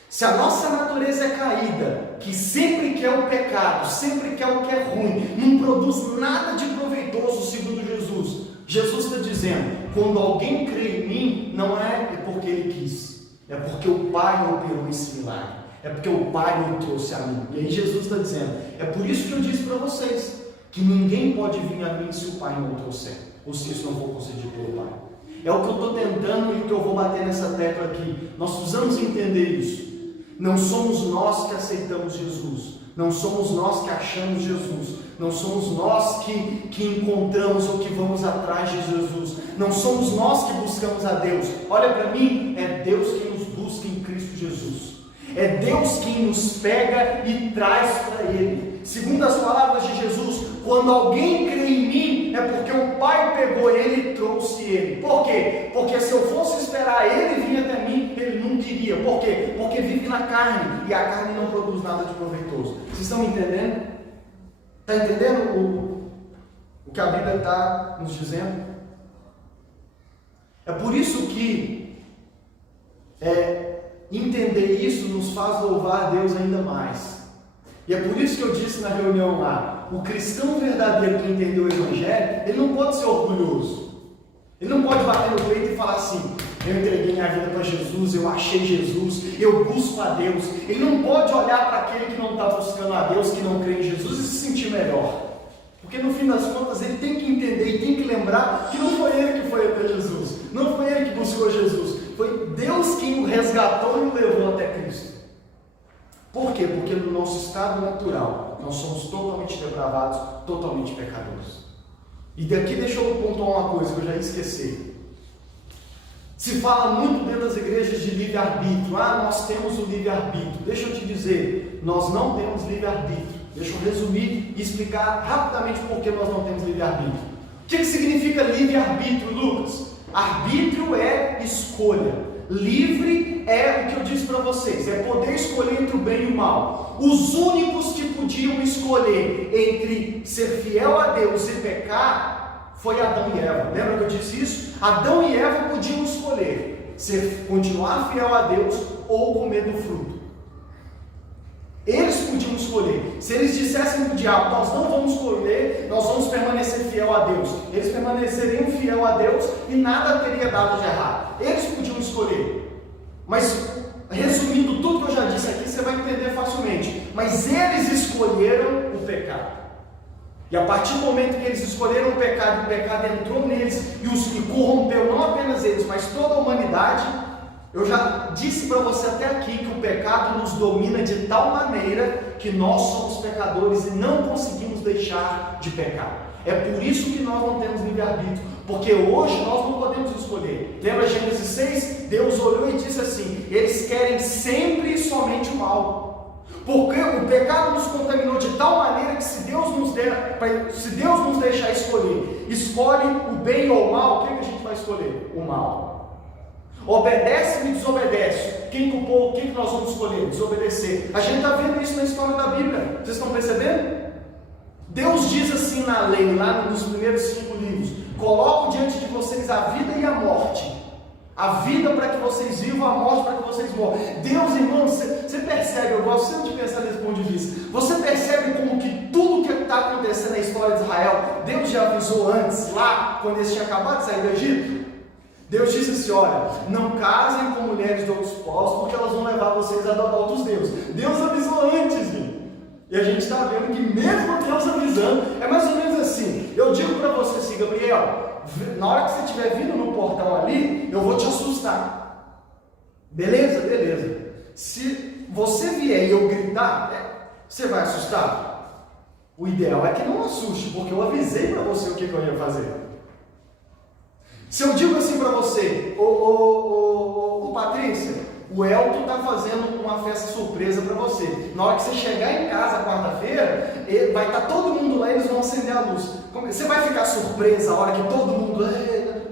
Se a nossa natureza é caída, que sempre quer o pecado, sempre quer o que é ruim, não produz nada de proveitoso segundo Jesus. Jesus está dizendo, quando alguém crê em mim, não é porque ele quis, é porque o Pai operou esse milagre. É porque o Pai o trouxe a mim. E aí Jesus está dizendo, é por isso que eu disse para vocês, que ninguém pode vir a mim se o Pai não o trouxer, ou se isso não for concedido pelo Pai. É o que eu estou tentando e o que eu vou bater nessa tecla aqui. Nós precisamos entender isso. Não somos nós que aceitamos Jesus, não somos nós que achamos Jesus, não somos nós que encontramos ou que vamos atrás de Jesus, não somos nós que buscamos a Deus. Olha para mim, é Deus quem nos busca em Cristo Jesus. É Deus quem nos pega e traz para Ele. Segundo as palavras de Jesus, quando alguém crê em mim, é porque o Pai pegou ele e trouxe ele. Por quê? Porque se eu fosse esperar ele vir até mim, ele não queria. Por quê? Porque vive na carne e a carne não produz nada de proveitoso. Vocês estão me entendendo? Está entendendo o que a Bíblia está nos dizendo? É por isso que entender isso nos faz louvar a Deus ainda mais. E é por isso que eu disse na reunião lá, o cristão verdadeiro que entendeu o Evangelho, ele não pode ser orgulhoso. Ele não pode bater no peito e falar assim, eu entreguei minha vida para Jesus, eu achei Jesus, eu busco a Deus. Ele não pode olhar para aquele que não está buscando a Deus, que não crê em Jesus e se sentir melhor. Porque no fim das contas ele tem que entender e tem que lembrar que não foi ele que foi até Jesus, não foi ele que buscou Jesus, foi Deus quem o resgatou e o levou até Cristo. Por quê? Porque no nosso estado natural, nós somos totalmente depravados, totalmente pecadores. E daqui deixa eu pontuar uma coisa que eu já esqueci. Se fala muito dentro das igrejas de livre-arbítrio. Nós temos o livre-arbítrio. Deixa eu te dizer, nós não temos livre-arbítrio. Deixa eu resumir e explicar rapidamente por que nós não temos livre-arbítrio. O que significa livre-arbítrio, Lucas? Arbítrio é escolha. Livre é o que eu disse para vocês, é poder escolher entre o bem e o mal. Os únicos que podiam escolher entre ser fiel a Deus e pecar foi Adão e Eva. Lembra que eu disse isso? Adão e Eva podiam escolher continuar fiel a Deus ou comer do fruto. Eles podiam escolher. Se eles dissessem para o diabo, nós não vamos escolher, nós vamos permanecer fiel a Deus, eles permaneceriam fiel a Deus e nada teria dado de errado. Eles podiam escolher. Mas, resumindo tudo que eu já disse aqui, você vai entender facilmente. Mas eles escolheram o pecado. E a partir do momento que eles escolheram o pecado entrou neles e corrompeu não apenas eles, mas toda a humanidade. Eu já disse para você até aqui que o pecado nos domina de tal maneira que nós somos pecadores e não conseguimos deixar de pecar. É por isso que nós não temos livre-arbítrio, porque hoje nós não podemos escolher. Lembra Gênesis 6? Deus olhou e disse assim: eles querem sempre e somente o mal. Porque o pecado nos contaminou de tal maneira que se Deus nos deixar escolher, escolhe o bem ou o mal, o que a gente vai escolher? O mal. Obedece e desobedece. Quem culpou? O que nós vamos escolher? Desobedecer. A gente está vendo isso na história da Bíblia. Vocês estão percebendo? Deus diz assim na lei, lá nos primeiros 5 livros: coloco diante de vocês a vida e a morte. A vida para que vocês vivam, a morte para que vocês morram. Deus, irmãos, você percebe, eu gosto sempre de pensar desse ponto de vista. Você percebe como que tudo que está acontecendo na história de Israel, Deus já avisou antes, lá, quando eles tinham acabado de sair do Egito? Deus disse assim: olha, não casem com mulheres de outros povos, porque elas vão levar vocês a adorar outros deuses. Deus avisou antes, gente. E a gente está vendo que mesmo Deus avisando, é mais ou menos assim. Eu digo para você assim: Gabriel, na hora que você estiver vindo no portão ali, eu vou te assustar. Beleza? Beleza. Se você vier e eu gritar, você vai assustar? O ideal é que não assuste, porque eu avisei para você o que eu ia fazer. Se eu digo assim para você: Patrícia, o Elton está fazendo uma festa surpresa para você. Na hora que você chegar em casa quarta-feira, vai estar todo mundo lá e eles vão acender a luz. Você vai ficar surpresa a hora que todo mundo...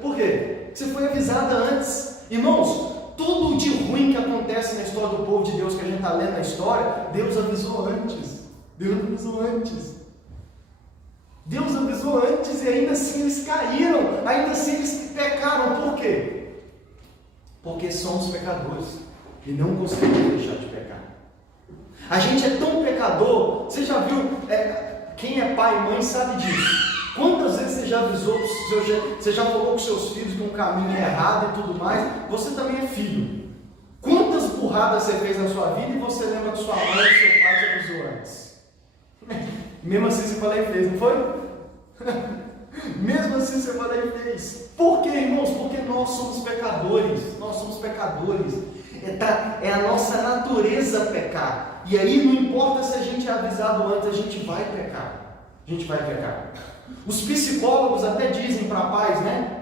Por quê? Você foi avisada antes. Irmãos, tudo de ruim que acontece na história do povo de Deus, que a gente está lendo na história, Deus avisou antes. Deus avisou antes. Deus avisou antes e ainda assim eles caíram, ainda assim eles pecaram. Por quê? Porque somos pecadores e não conseguimos deixar de pecar. A gente é tão pecador. Você já viu, quem é pai e mãe sabe disso. Quantas vezes você já avisou, você já falou com seus filhos de um caminho errado e tudo mais? Você também é filho. Quantas burradas você fez na sua vida e você lembra que sua mãe e seu pai te avisou antes? Mesmo assim você falou e fez, não foi? Mesmo assim você falou e fez. Por quê, irmãos? Porque nós somos pecadores. Nós somos pecadores. É a nossa natureza pecar. E aí não importa se a gente é avisado antes, a gente vai pecar. A gente vai pecar. Os psicólogos até dizem para pais, né?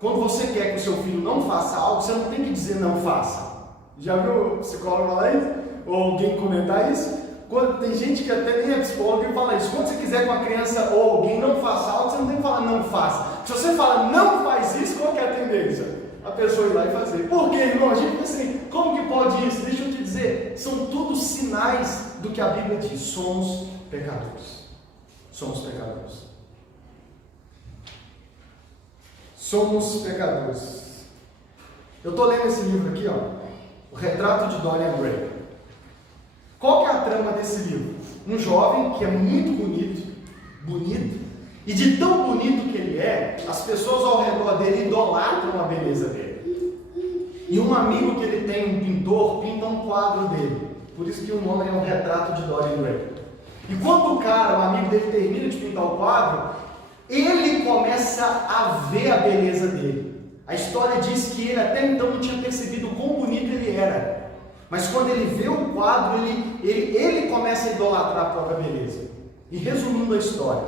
Quando você quer que o seu filho não faça algo, você não tem que dizer não faça. Já viu o psicólogo falar isso? Ou alguém comentar isso? Tem gente que até nem é psicólogo e fala isso. Quando você quiser que uma criança ou alguém não faça algo, você não tem que falar não faça. Se você fala não faz isso, qual que é a tendência? A pessoa ir lá e fazer. Por quê, irmão? A gente pensa assim, como que pode isso? Deixa eu te dizer, são tudo sinais do que a Bíblia diz. Somos pecadores. Somos pecadores. Somos pecadores. Eu estou lendo esse livro aqui, ó, O Retrato de Dorian Gray. Qual que é a trama desse livro? Um jovem que é muito bonito, e de tão bonito que ele é, as pessoas ao redor dele idolatram a beleza dele. E um amigo que ele tem, um pintor, pinta um quadro dele. Por isso que o nome é Um Retrato de Dorian Gray. E quando o amigo dele, termina de pintar o quadro, ele começa a ver a beleza dele. A história diz que ele até então não tinha percebido o quão bonito ele era. Mas quando ele vê o quadro, ele começa a idolatrar a própria beleza. E resumindo a história,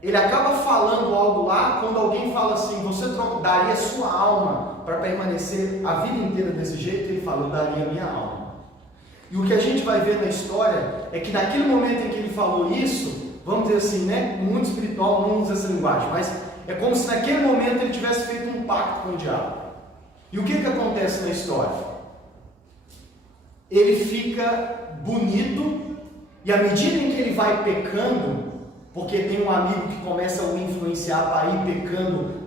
ele acaba falando algo lá, quando alguém fala assim: você daria sua alma para permanecer a vida inteira desse jeito? Ele fala: eu daria a minha alma. E o que a gente vai ver na história é que naquele momento em que ele falou isso, vamos dizer assim, né, muito espiritual, não usa essa linguagem, mas é como se naquele momento ele tivesse feito um pacto com o diabo. E o que acontece na história? Ele fica bonito, e à medida em que ele vai pecando, porque tem um amigo que começa a o influenciar para ir pecando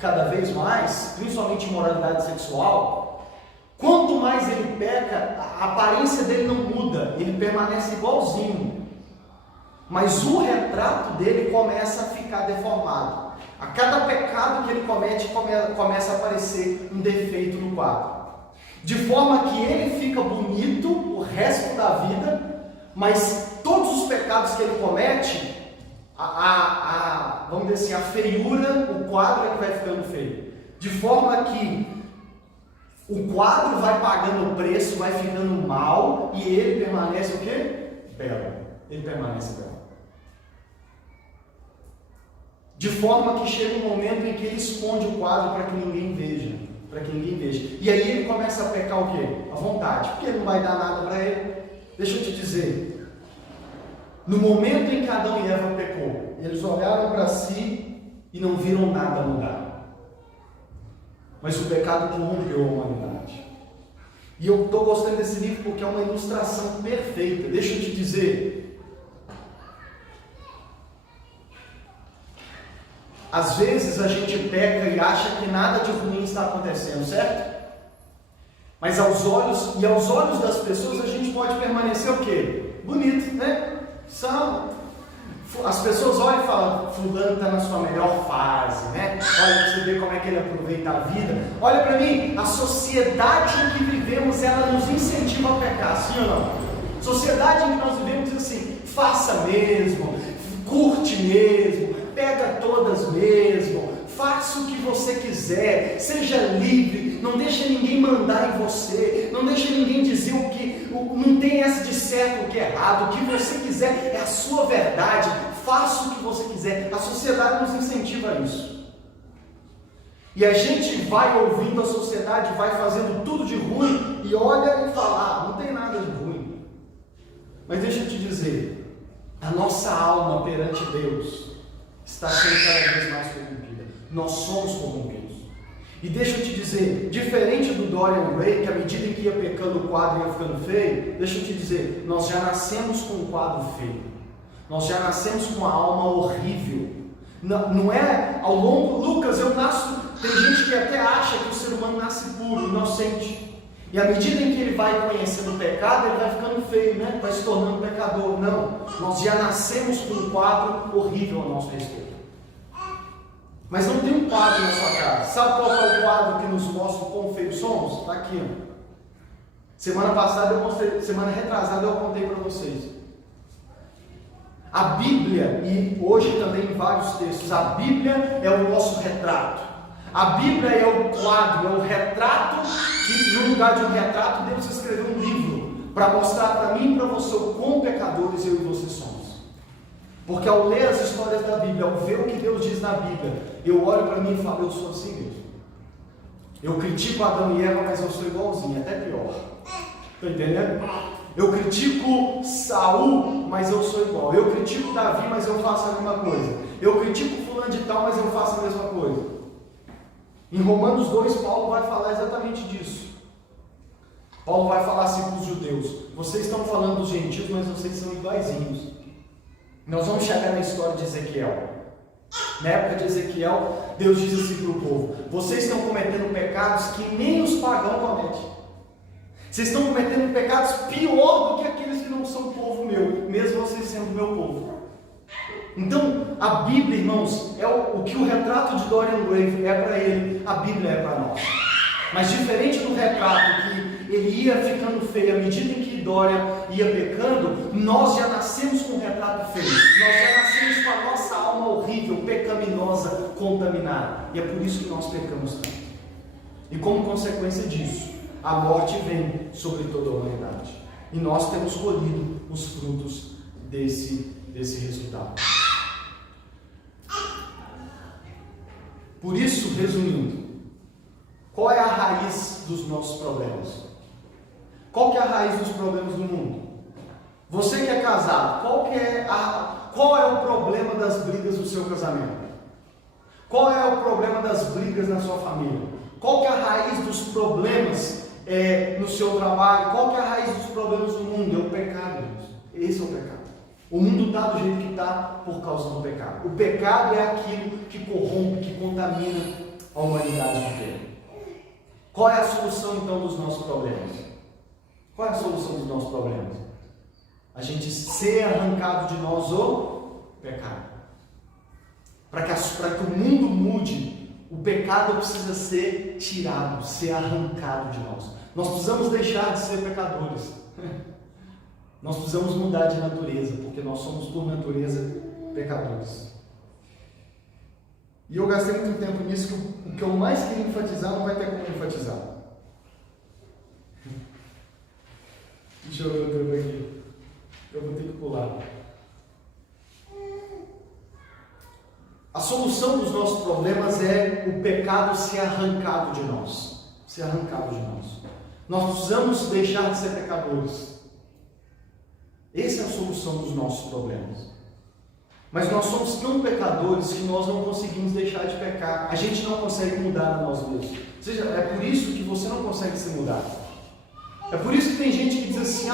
cada vez mais, principalmente em moralidade sexual, quanto mais ele peca, a aparência dele não muda, ele permanece igualzinho. Mas o retrato dele começa a ficar deformado. A cada pecado que ele comete, começa a aparecer um defeito no quadro. De forma que ele fica bonito o resto da vida, mas todos os pecados que ele comete, vamos dizer assim, a feiura, o quadro é que vai ficando feio. De forma que o quadro vai pagando o preço, vai ficando mal, e ele permanece o quê? Belo. Ele permanece belo. De forma que chega um momento em que ele esconde o quadro para que ninguém veja. Para que ninguém veja. E aí ele começa a pecar o quê? A vontade. Porque não vai dar nada para ele. Deixa eu te dizer. No momento em que Adão e Eva pecou, eles olharam para si e não viram nada mudar. Mas o pecado corrompeu a humanidade. E eu estou gostando desse livro porque é uma ilustração perfeita. Deixa eu te dizer. Às vezes a gente peca e acha que nada de ruim está acontecendo, certo? Mas aos olhos das pessoas a gente pode permanecer o quê? Bonito, né? As pessoas olham e falam, fulano está na sua melhor fase, né? Olha, você vê como é que ele aproveita a vida. Olha para mim, a sociedade em que vivemos, ela nos incentiva a pecar, sim ou não? Sociedade em que nós vivemos diz assim, faça mesmo, curte mesmo, pega todas mesmo, faça o que você quiser, seja livre, não deixa ninguém mandar em você, não deixa ninguém dizer não tem essa de certo ou que é errado, o que você quiser é a sua verdade, faça o que você quiser. A sociedade nos incentiva a isso. E a gente vai ouvindo a sociedade, vai fazendo tudo de ruim e olha e fala, não tem nada de ruim. Mas deixa eu te dizer, a nossa alma perante Deus está sendo cada vez mais corrompida. Nós somos corrompidos. E deixa eu te dizer, diferente do Dorian Gray, que à medida em que ia pecando o quadro ia ficando feio, deixa eu te dizer, nós já nascemos com um quadro feio. Nós já nascemos com uma alma horrível. Não é ao longo, Lucas, tem gente que até acha que o ser humano nasce puro, inocente. E à medida em que ele vai conhecendo o pecado, ele vai ficando feio, né? Vai se tornando pecador. Não, nós já nascemos com um quadro horrível a nosso respeito. Mas não tem um quadro na sua casa. Sabe qual é o quadro que nos mostra o quão feios somos? Está aqui, ó. Semana retrasada eu contei para vocês. A Bíblia, e hoje também em vários textos, a Bíblia é o nosso retrato. A Bíblia é o quadro, é o retrato, que no lugar de um retrato, Deus escreveu um livro, para mostrar para mim e para você o quão pecadores eu e você somos. Porque ao ler as histórias da Bíblia, ao ver o que Deus diz na Bíblia, eu olho para mim e falo, eu sou assim mesmo. Eu critico Adão e Eva, mas eu sou igualzinho, até pior. Estou entendendo? Eu critico Saul, mas eu sou igual. Eu critico Davi, mas eu faço a mesma coisa. Eu critico fulano de tal, mas eu faço a mesma coisa. Em Romanos 2, Paulo vai falar exatamente disso. Paulo vai falar assim para os judeus, vocês estão falando dos gentios, mas vocês são iguaizinhos. Nós vamos chegar na história de Ezequiel. Na época de Ezequiel, Deus diz assim para o povo, vocês estão cometendo pecados que nem os pagãos cometem. Vocês estão cometendo pecados pior do que aqueles que não são povo meu, mesmo vocês sendo meu povo. Então, a Bíblia, irmãos, é o que o retrato de Dorian Gray é para ele, a Bíblia é para nós. Mas diferente do retrato que ele ia ficando feio à medida em que Dorian ia pecando, nós já nascemos com um retrato feio. Nós já nascemos com a nossa alma horrível, pecaminosa, contaminada. E é por isso que nós pecamos tanto. E como consequência disso, a morte vem sobre toda a humanidade. E nós temos colhido os frutos desse resultado. Por isso, resumindo, qual é a raiz dos nossos problemas? Qual que é a raiz dos problemas do mundo? Você que é casado, qual é o problema das brigas do seu casamento? Qual é o problema das brigas na sua família? Qual que é a raiz dos problemas no seu trabalho? Qual que é a raiz dos problemas do mundo? É o pecado, Deus. Esse é o pecado. O mundo está do jeito que está por causa do pecado. O pecado é aquilo que corrompe, que contamina a humanidade inteira. Qual é a solução então dos nossos problemas? Qual é a solução dos nossos problemas? A gente ser arrancado de nós o pecado. Para que o mundo mude, o pecado precisa ser tirado, ser arrancado de nós. Nós precisamos deixar de ser pecadores. Nós precisamos mudar de natureza, porque nós somos, por natureza, pecadores. E eu gastei muito tempo nisso, que o que eu mais queria enfatizar não vai ter como enfatizar. Deixa eu ver o tempo aqui. Eu vou ter que pular. A solução dos nossos problemas é o pecado ser arrancado de nós. Ser arrancado de nós. Nós precisamos deixar de ser pecadores. Essa é a solução dos nossos problemas. Mas nós somos tão pecadores que nós não conseguimos deixar de pecar. A gente não consegue mudar a nós mesmos. Ou seja, é por isso que você não consegue se mudar. É por isso que tem gente que diz assim,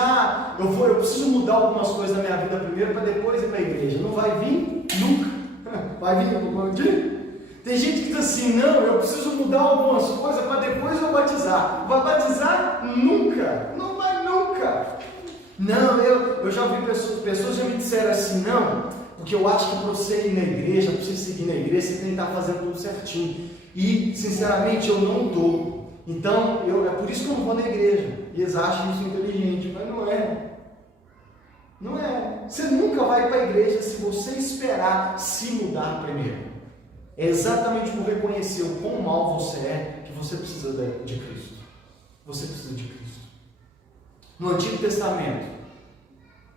eu preciso mudar algumas coisas na minha vida primeiro para depois ir para a igreja. Não vai vir nunca. Vai vir algum dia? Tem gente que diz assim, não, eu preciso mudar algumas coisas para depois eu batizar. Vai batizar? Nunca. Não vai nunca. Não, eu já ouvi pessoas já me disseram assim, não, porque eu acho que para você ir na igreja, para você seguir na igreja, você tem que estar fazendo tudo certinho. E, sinceramente, eu não estou. Então, é por isso que eu não vou na igreja. E eles acham isso inteligente, mas não é. Não é. Você nunca vai para a igreja se você esperar se mudar primeiro. É exatamente por reconhecer o quão mal você é que você precisa de Cristo. Você precisa de Cristo. No Antigo Testamento,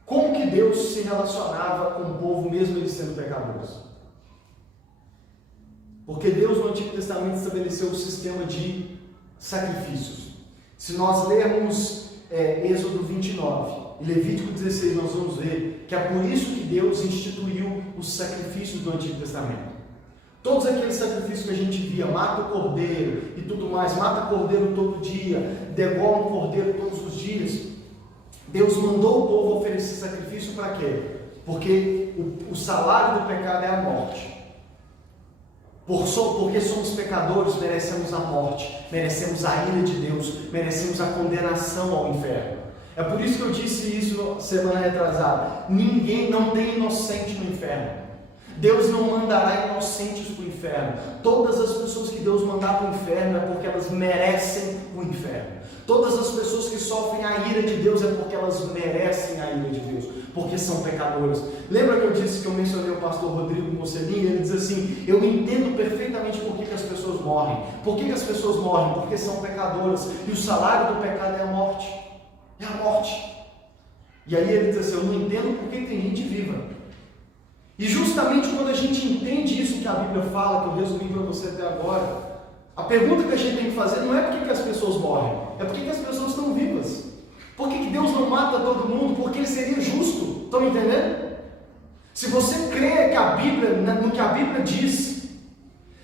como que Deus se relacionava com o povo mesmo eles sendo pecadores? Porque Deus no Antigo Testamento estabeleceu o sistema de sacrifícios. Se nós lermos Êxodo 29 e Levítico 16, nós vamos ver que é por isso que Deus instituiu os sacrifícios do Antigo Testamento. Todos aqueles sacrifícios que a gente via, mata o cordeiro e tudo mais, mata cordeiro todo dia, degola um cordeiro todos os dias, Deus mandou o povo oferecer sacrifício para quê? Porque o salário do pecado é a morte. Porque somos pecadores, merecemos a morte, merecemos a ira de Deus, merecemos a condenação ao inferno. É por isso que eu disse isso semana retrasada. Ninguém não tem inocente no inferno. Deus não mandará inocentes para o inferno. Todas as pessoas que Deus mandar para o inferno é porque elas merecem o inferno. Todas as pessoas que sofrem a ira de Deus é porque elas merecem a ira de Deus, porque são pecadores. Lembra que eu disse que eu mencionei o pastor Rodrigo Mocelin? Ele diz assim, eu entendo perfeitamente por que as pessoas morrem. Por que as pessoas morrem? Porque são pecadoras. E o salário do pecado é a morte. É a morte. E aí ele diz assim, eu não entendo por que tem gente viva. E justamente quando a gente entende isso que a Bíblia fala, que eu resumi para você até agora, a pergunta que a gente tem que fazer não é por que as pessoas morrem, é por que as pessoas estão vivas. Por que Deus não mata todo mundo? Porque Ele seria justo. Estão me entendendo? Se você crê que a Bíblia, no que a Bíblia diz,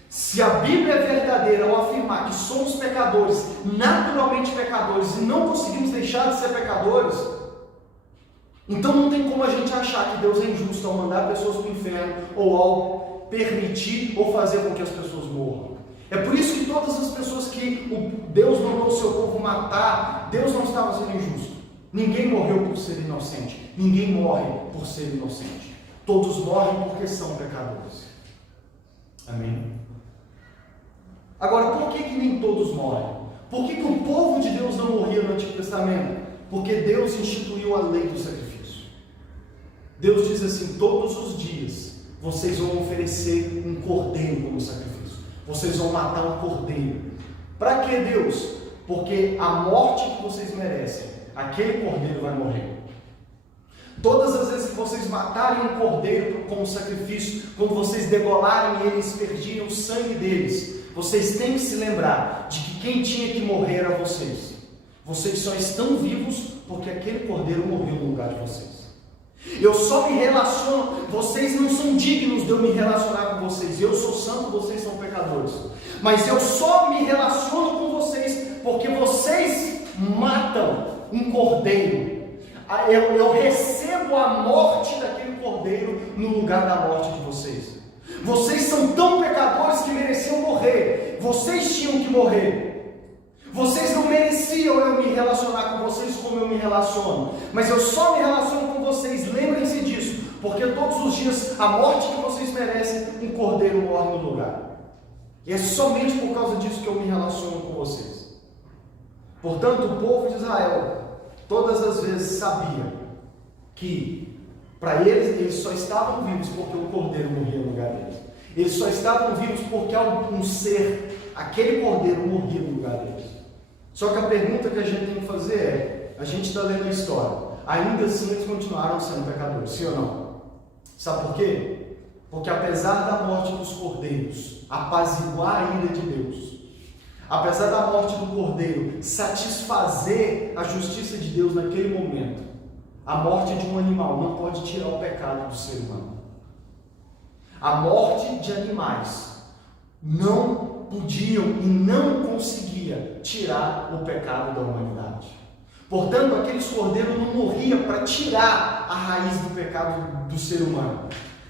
se a Bíblia é verdadeira ao afirmar que somos pecadores, naturalmente pecadores, e não conseguimos deixar de ser pecadores, então não tem como a gente achar que Deus é injusto ao mandar pessoas para o inferno, ou ao permitir ou fazer com que as pessoas morram. É por isso que todas as pessoas que Deus mandou o seu povo matar, Deus não estava sendo injusto. Ninguém morreu por ser inocente. Ninguém morre por ser inocente. Todos morrem porque são pecadores. Amém? Agora, por que nem todos morrem? Por que o povo de Deus não morria no Antigo Testamento? Porque Deus instituiu a lei do sacrifício. Deus diz assim, todos os dias vocês vão oferecer um cordeiro como sacrifício. Vocês vão matar um cordeiro. Para que, Deus? Porque a morte que vocês merecem, aquele cordeiro vai morrer. Todas as vezes que vocês matarem um cordeiro como sacrifício, quando vocês degolarem ele e aspergirem o sangue deles, vocês têm que se lembrar de que quem tinha que morrer era vocês. Vocês só estão vivos porque aquele cordeiro morreu no lugar de vocês. Eu só me relaciono, vocês não são dignos de eu me relacionar com vocês. Eu sou santo, vocês são pecadores. Mas eu só me relaciono com vocês porque vocês matam um cordeiro. Eu recebo a morte daquele cordeiro no lugar da morte de vocês. Vocês são tão pecadores que mereciam morrer. Vocês tinham que morrer. Vocês não mereciam eu me relacionar com vocês como eu me relaciono. Mas eu só me relaciono com vocês. Lembrem-se disso. Porque todos os dias a morte que vocês merecem, um cordeiro morre no lugar. E é somente por causa disso que eu me relaciono com vocês. Portanto, o povo de Israel todas as vezes sabia que para eles só estavam vivos porque o cordeiro morria no lugar deles. Eles só estavam vivos porque um ser, aquele cordeiro, morria no lugar deles. Só que a pergunta que a gente tem que fazer é, a gente está lendo a história, ainda assim eles continuaram sendo pecadores, sim ou não? Sabe por quê? Porque apesar da morte dos cordeiros apaziguar a ira de Deus, apesar da morte do cordeiro satisfazer a justiça de Deus naquele momento, a morte de um animal não pode tirar o pecado do ser humano. A morte de animais não podiam e não conseguia tirar o pecado da humanidade. Portanto, aqueles cordeiros não morriam para tirar a raiz do pecado do ser humano.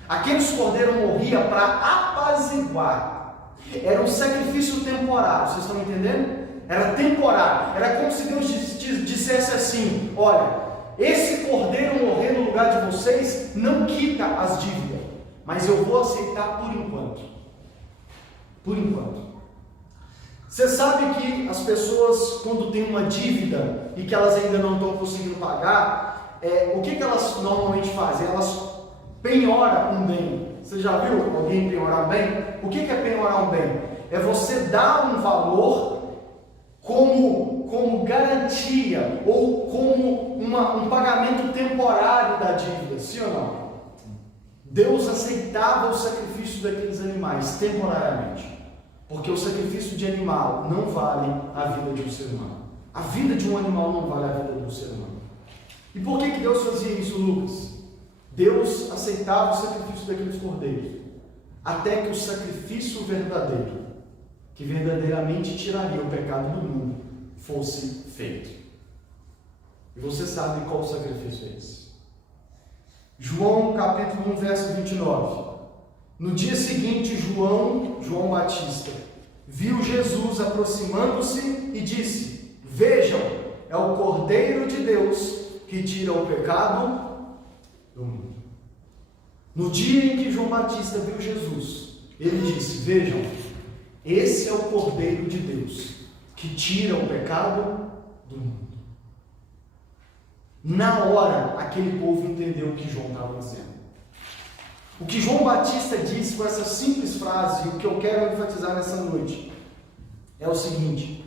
Aqueles cordeiros morriam para apaziguar. Era um sacrifício temporário, vocês estão entendendo? Era temporário. Era como se Deus dissesse assim: olha, esse cordeiro morrer no lugar de vocês não quita as dívidas, mas eu vou aceitar por enquanto. Por enquanto. Você sabe que as pessoas, quando têm uma dívida e que elas ainda não estão conseguindo pagar, o que elas normalmente fazem? Elas penhoram um bem. Você já viu alguém penhorar um bem? O que é penhorar um bem? É você dar um valor como garantia ou como um pagamento temporário da dívida, sim ou não? Deus aceitava o sacrifício daqueles animais temporariamente, porque o sacrifício de animal não vale a vida de um ser humano. A vida de um animal não vale a vida de um ser humano. E por que Deus fazia isso, Lucas? Deus aceitava o sacrifício daqueles cordeiros, até que o sacrifício verdadeiro, que verdadeiramente tiraria o pecado do mundo, fosse feito. E você sabe qual sacrifício é esse? João capítulo 1, verso 29. No dia seguinte, João Batista, viu Jesus aproximando-se e disse: vejam, é o Cordeiro de Deus que tira o pecado do mundo. No dia em que João Batista viu Jesus, ele disse: vejam, esse é o Cordeiro de Deus que tira o pecado do mundo. Na hora, aquele povo entendeu o que João estava dizendo. O que João Batista disse com essa simples frase, e o que eu quero enfatizar nessa noite, é o seguinte: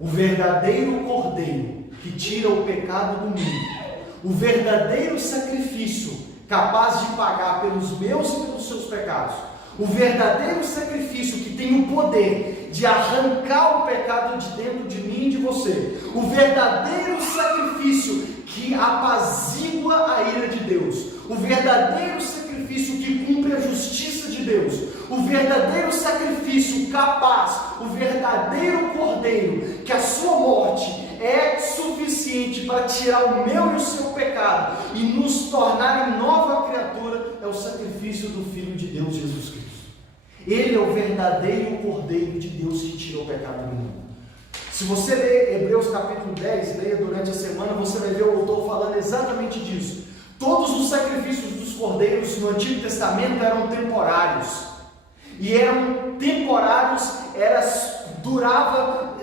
o verdadeiro Cordeiro que tira o pecado do mundo, o verdadeiro sacrifício capaz de pagar pelos meus e pelos seus pecados, o verdadeiro sacrifício que tem o poder de arrancar o pecado de dentro de mim e de você, o verdadeiro sacrifício que apazigua a ira de Deus, o verdadeiro sacrifício que cumpre a justiça de Deus, o verdadeiro sacrifício capaz, o verdadeiro cordeiro, que a sua morte é suficiente para tirar o meu e o seu pecado e nos tornar em nova criatura, é o sacrifício do Filho de Deus, Jesus Cristo. Ele é o verdadeiro Cordeiro de Deus que tira o pecado do mundo. Se você ler Hebreus capítulo 10, leia durante a semana, você vai ver o autor falando exatamente disso. Todos os sacrifícios dos cordeiros no Antigo Testamento eram temporários. E eram temporários,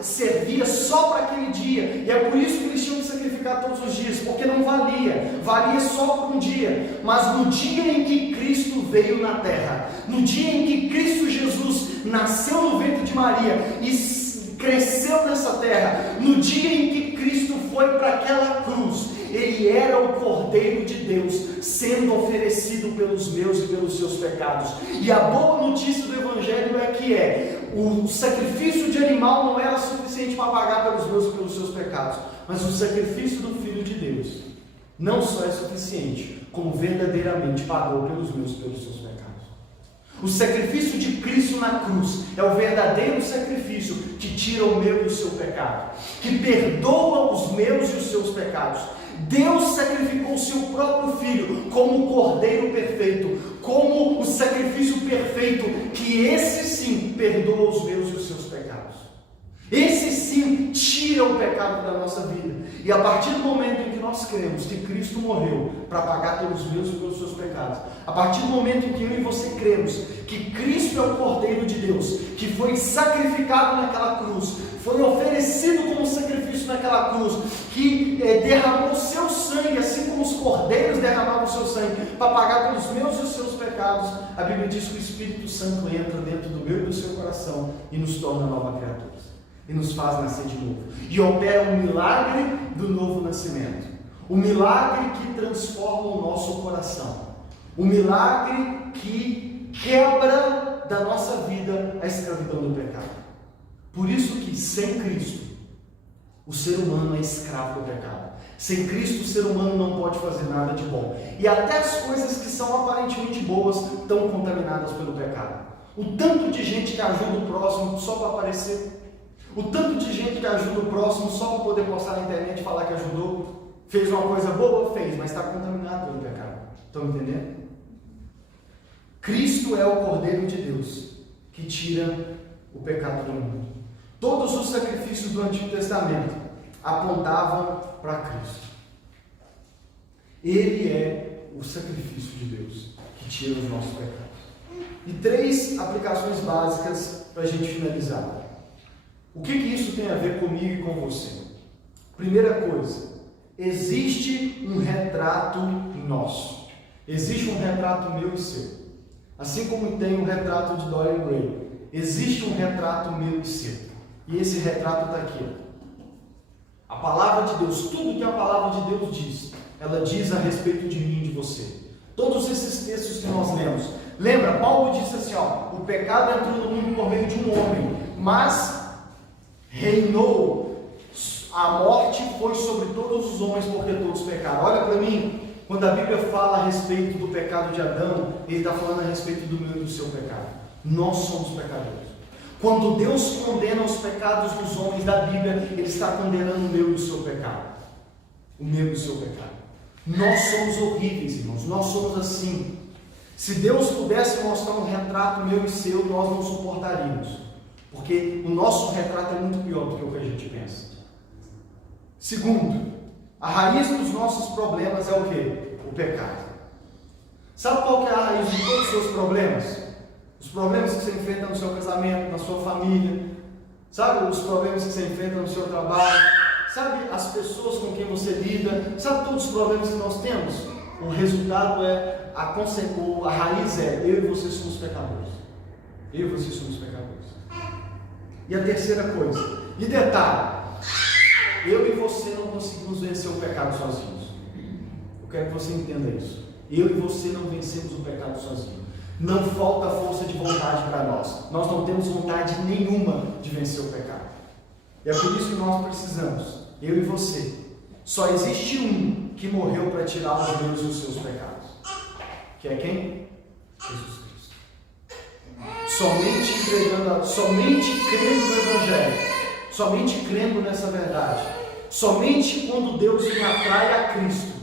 servia só para aquele dia. E é por isso que eles tinham que sacrificar todos os dias, porque não valia só por um dia. Mas no dia em que Cristo veio na terra, no dia em que Cristo Jesus nasceu no ventre de Maria e cresceu nessa terra, no dia em que Cristo foi para aquela cruz, Ele era o Cordeiro de Deus, sendo oferecido pelos meus e pelos seus pecados. E a boa notícia do Evangelho é que o sacrifício de animal não era suficiente para pagar pelos meus e pelos seus pecados, mas o sacrifício do Filho de Deus não só é suficiente, como verdadeiramente pagou pelos meus e pelos seus pecados. O sacrifício de Cristo na cruz é o verdadeiro sacrifício que tira o meu e o seu pecado, que perdoa os meus e os seus pecados. Deus sacrificou o seu próprio Filho como o Cordeiro perfeito, como o sacrifício perfeito, que esse sim perdoa os meus e os seus pecados. Esse sim tira o pecado da nossa vida. E a partir do momento em que nós cremos que Cristo morreu para pagar pelos meus e pelos seus pecados, a partir do momento em que eu e você cremos que Cristo é o Cordeiro de Deus, que foi sacrificado naquela cruz, foi oferecido como sacrifício naquela cruz, que derramou o seu sangue, assim como os cordeiros derramavam o seu sangue, para pagar pelos meus e os seus pecados, a Bíblia diz que o Espírito Santo entra dentro do meu e do seu coração e nos torna nova criatura, e nos faz nascer de novo, e opera um milagre do novo nascimento, o milagre que transforma o nosso coração, o milagre que quebra da nossa vida a escravidão do pecado. Por isso que sem Cristo o ser humano é escravo do pecado. Sem Cristo o ser humano não pode fazer nada de bom. E até as coisas que são aparentemente boas estão contaminadas pelo pecado. O tanto de gente que ajuda o próximo só para aparecer, o tanto de gente que ajuda o próximo só para poder postar na internet e falar que ajudou, fez uma coisa boa, fez, mas está contaminado pelo pecado. Estão entendendo? Cristo é o Cordeiro de Deus que tira o pecado do mundo. Todos os sacrifícios do Antigo Testamento apontavam para Cristo. Ele é o sacrifício de Deus que tira os nossos pecados. E 3 aplicações básicas para a gente finalizar. O que isso tem a ver comigo e com você? Primeira coisa, existe um retrato nosso. Existe um retrato meu e seu. Assim como tem um retrato de Dorian Gray, existe um retrato meu e seu. E esse retrato está aqui. A palavra de Deus, tudo que a palavra de Deus diz, ela diz a respeito de mim e de você. Todos esses textos que nós lemos. Lembra, Paulo disse assim, o pecado entrou no mundo por meio de um homem, mas reinou, a morte foi sobre todos os homens porque todos pecaram. Olha para mim, quando a Bíblia fala a respeito do pecado de Adão, ele está falando a respeito do meu e do seu pecado. Nós somos pecadores. Quando Deus condena os pecados dos homens da Bíblia, Ele está condenando o meu e o seu pecado. O meu e o seu pecado. Nós somos horríveis, irmãos. Nós somos assim. Se Deus pudesse mostrar um retrato meu e seu, nós não suportaríamos. Porque o nosso retrato é muito pior do que o que a gente pensa. Segundo, a raiz dos nossos problemas é o quê? O pecado. Sabe qual que é a raiz de todos os seus problemas? Os problemas que você enfrenta no seu casamento, na sua família, sabe os problemas que você enfrenta no seu trabalho, sabe as pessoas com quem você lida, sabe todos os problemas que nós temos? O resultado é, a raiz é, eu e você somos pecadores. Eu e você somos pecadores. E a terceira coisa, e detalhe, eu e você não conseguimos vencer o pecado sozinhos. Eu quero que você entenda isso. Eu e você não vencemos o pecado sozinhos. Não falta força de vontade para nós. Nós não temos vontade nenhuma de vencer o pecado. E é por isso que nós precisamos, eu e você. Só existe um que morreu para tirar os meus e os seus pecados. Que é quem? Jesus Cristo. Somente crendo no Evangelho, somente crendo nessa verdade, somente quando Deus me atrai a Cristo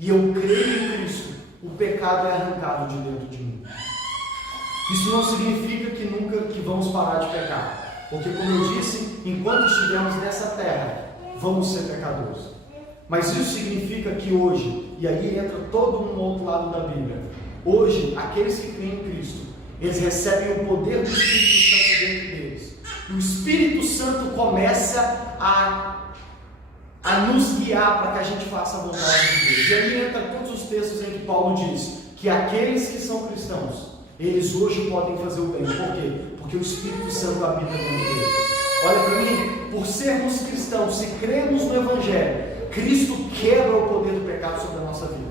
e eu creio em Cristo, o pecado é arrancado de dentro de mim. Isso não significa que vamos parar de pecar, porque como eu disse, enquanto estivermos nessa terra, vamos ser pecadores. Mas isso significa que hoje, e aí entra todo um outro lado da Bíblia, hoje, aqueles que creem em Cristo, eles recebem o poder do Espírito Santo dentro deles. E o Espírito Santo começa a nos guiar para que a gente faça a vontade de Deus. E aí entra todos os textos em que Paulo diz que aqueles que são cristãos, eles hoje podem fazer o bem. Por quê? Porque o Espírito Santo habita dentro deles. Olha para mim, por sermos cristãos, se cremos no Evangelho, Cristo quebra o poder do pecado sobre a nossa vida.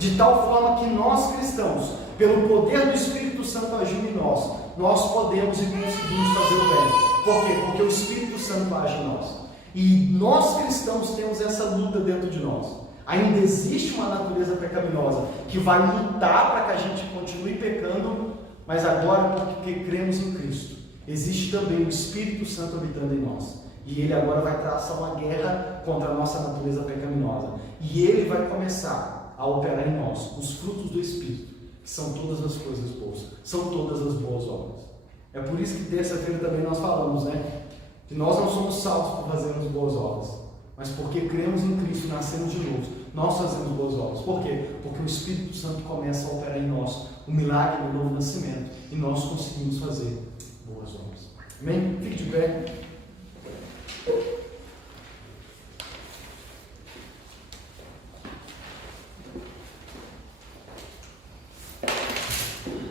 De tal forma que nós cristãos, pelo poder do Espírito Santo agindo em nós podemos e conseguimos fazer o bem. Por quê? Porque o Espírito Santo age em nós. E nós cristãos temos essa luta dentro de nós. Ainda existe uma natureza pecaminosa que vai lutar para que a gente continue pecando, mas agora, porque cremos em Cristo, existe também o Espírito Santo habitando em nós. E ele agora vai traçar uma guerra contra a nossa natureza pecaminosa. E ele vai começar a operar em nós os frutos do Espírito, que são todas as coisas boas, são todas as boas obras. É por isso que terça-feira também nós falamos, que nós não somos salvos por fazermos boas obras, mas porque cremos em Cristo e nascemos de novo, nós fazemos boas obras. Por quê? Porque o Espírito Santo começa a operar em nós o milagre do novo nascimento e nós conseguimos fazer boas obras. Amém? Fique de pé.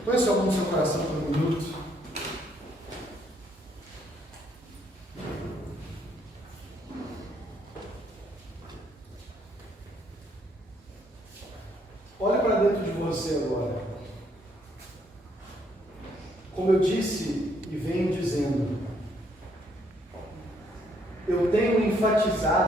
Põe sua mão no seu coração por um minuto. Olha para dentro de você agora. Como eu disse e venho dizendo, eu tenho enfatizado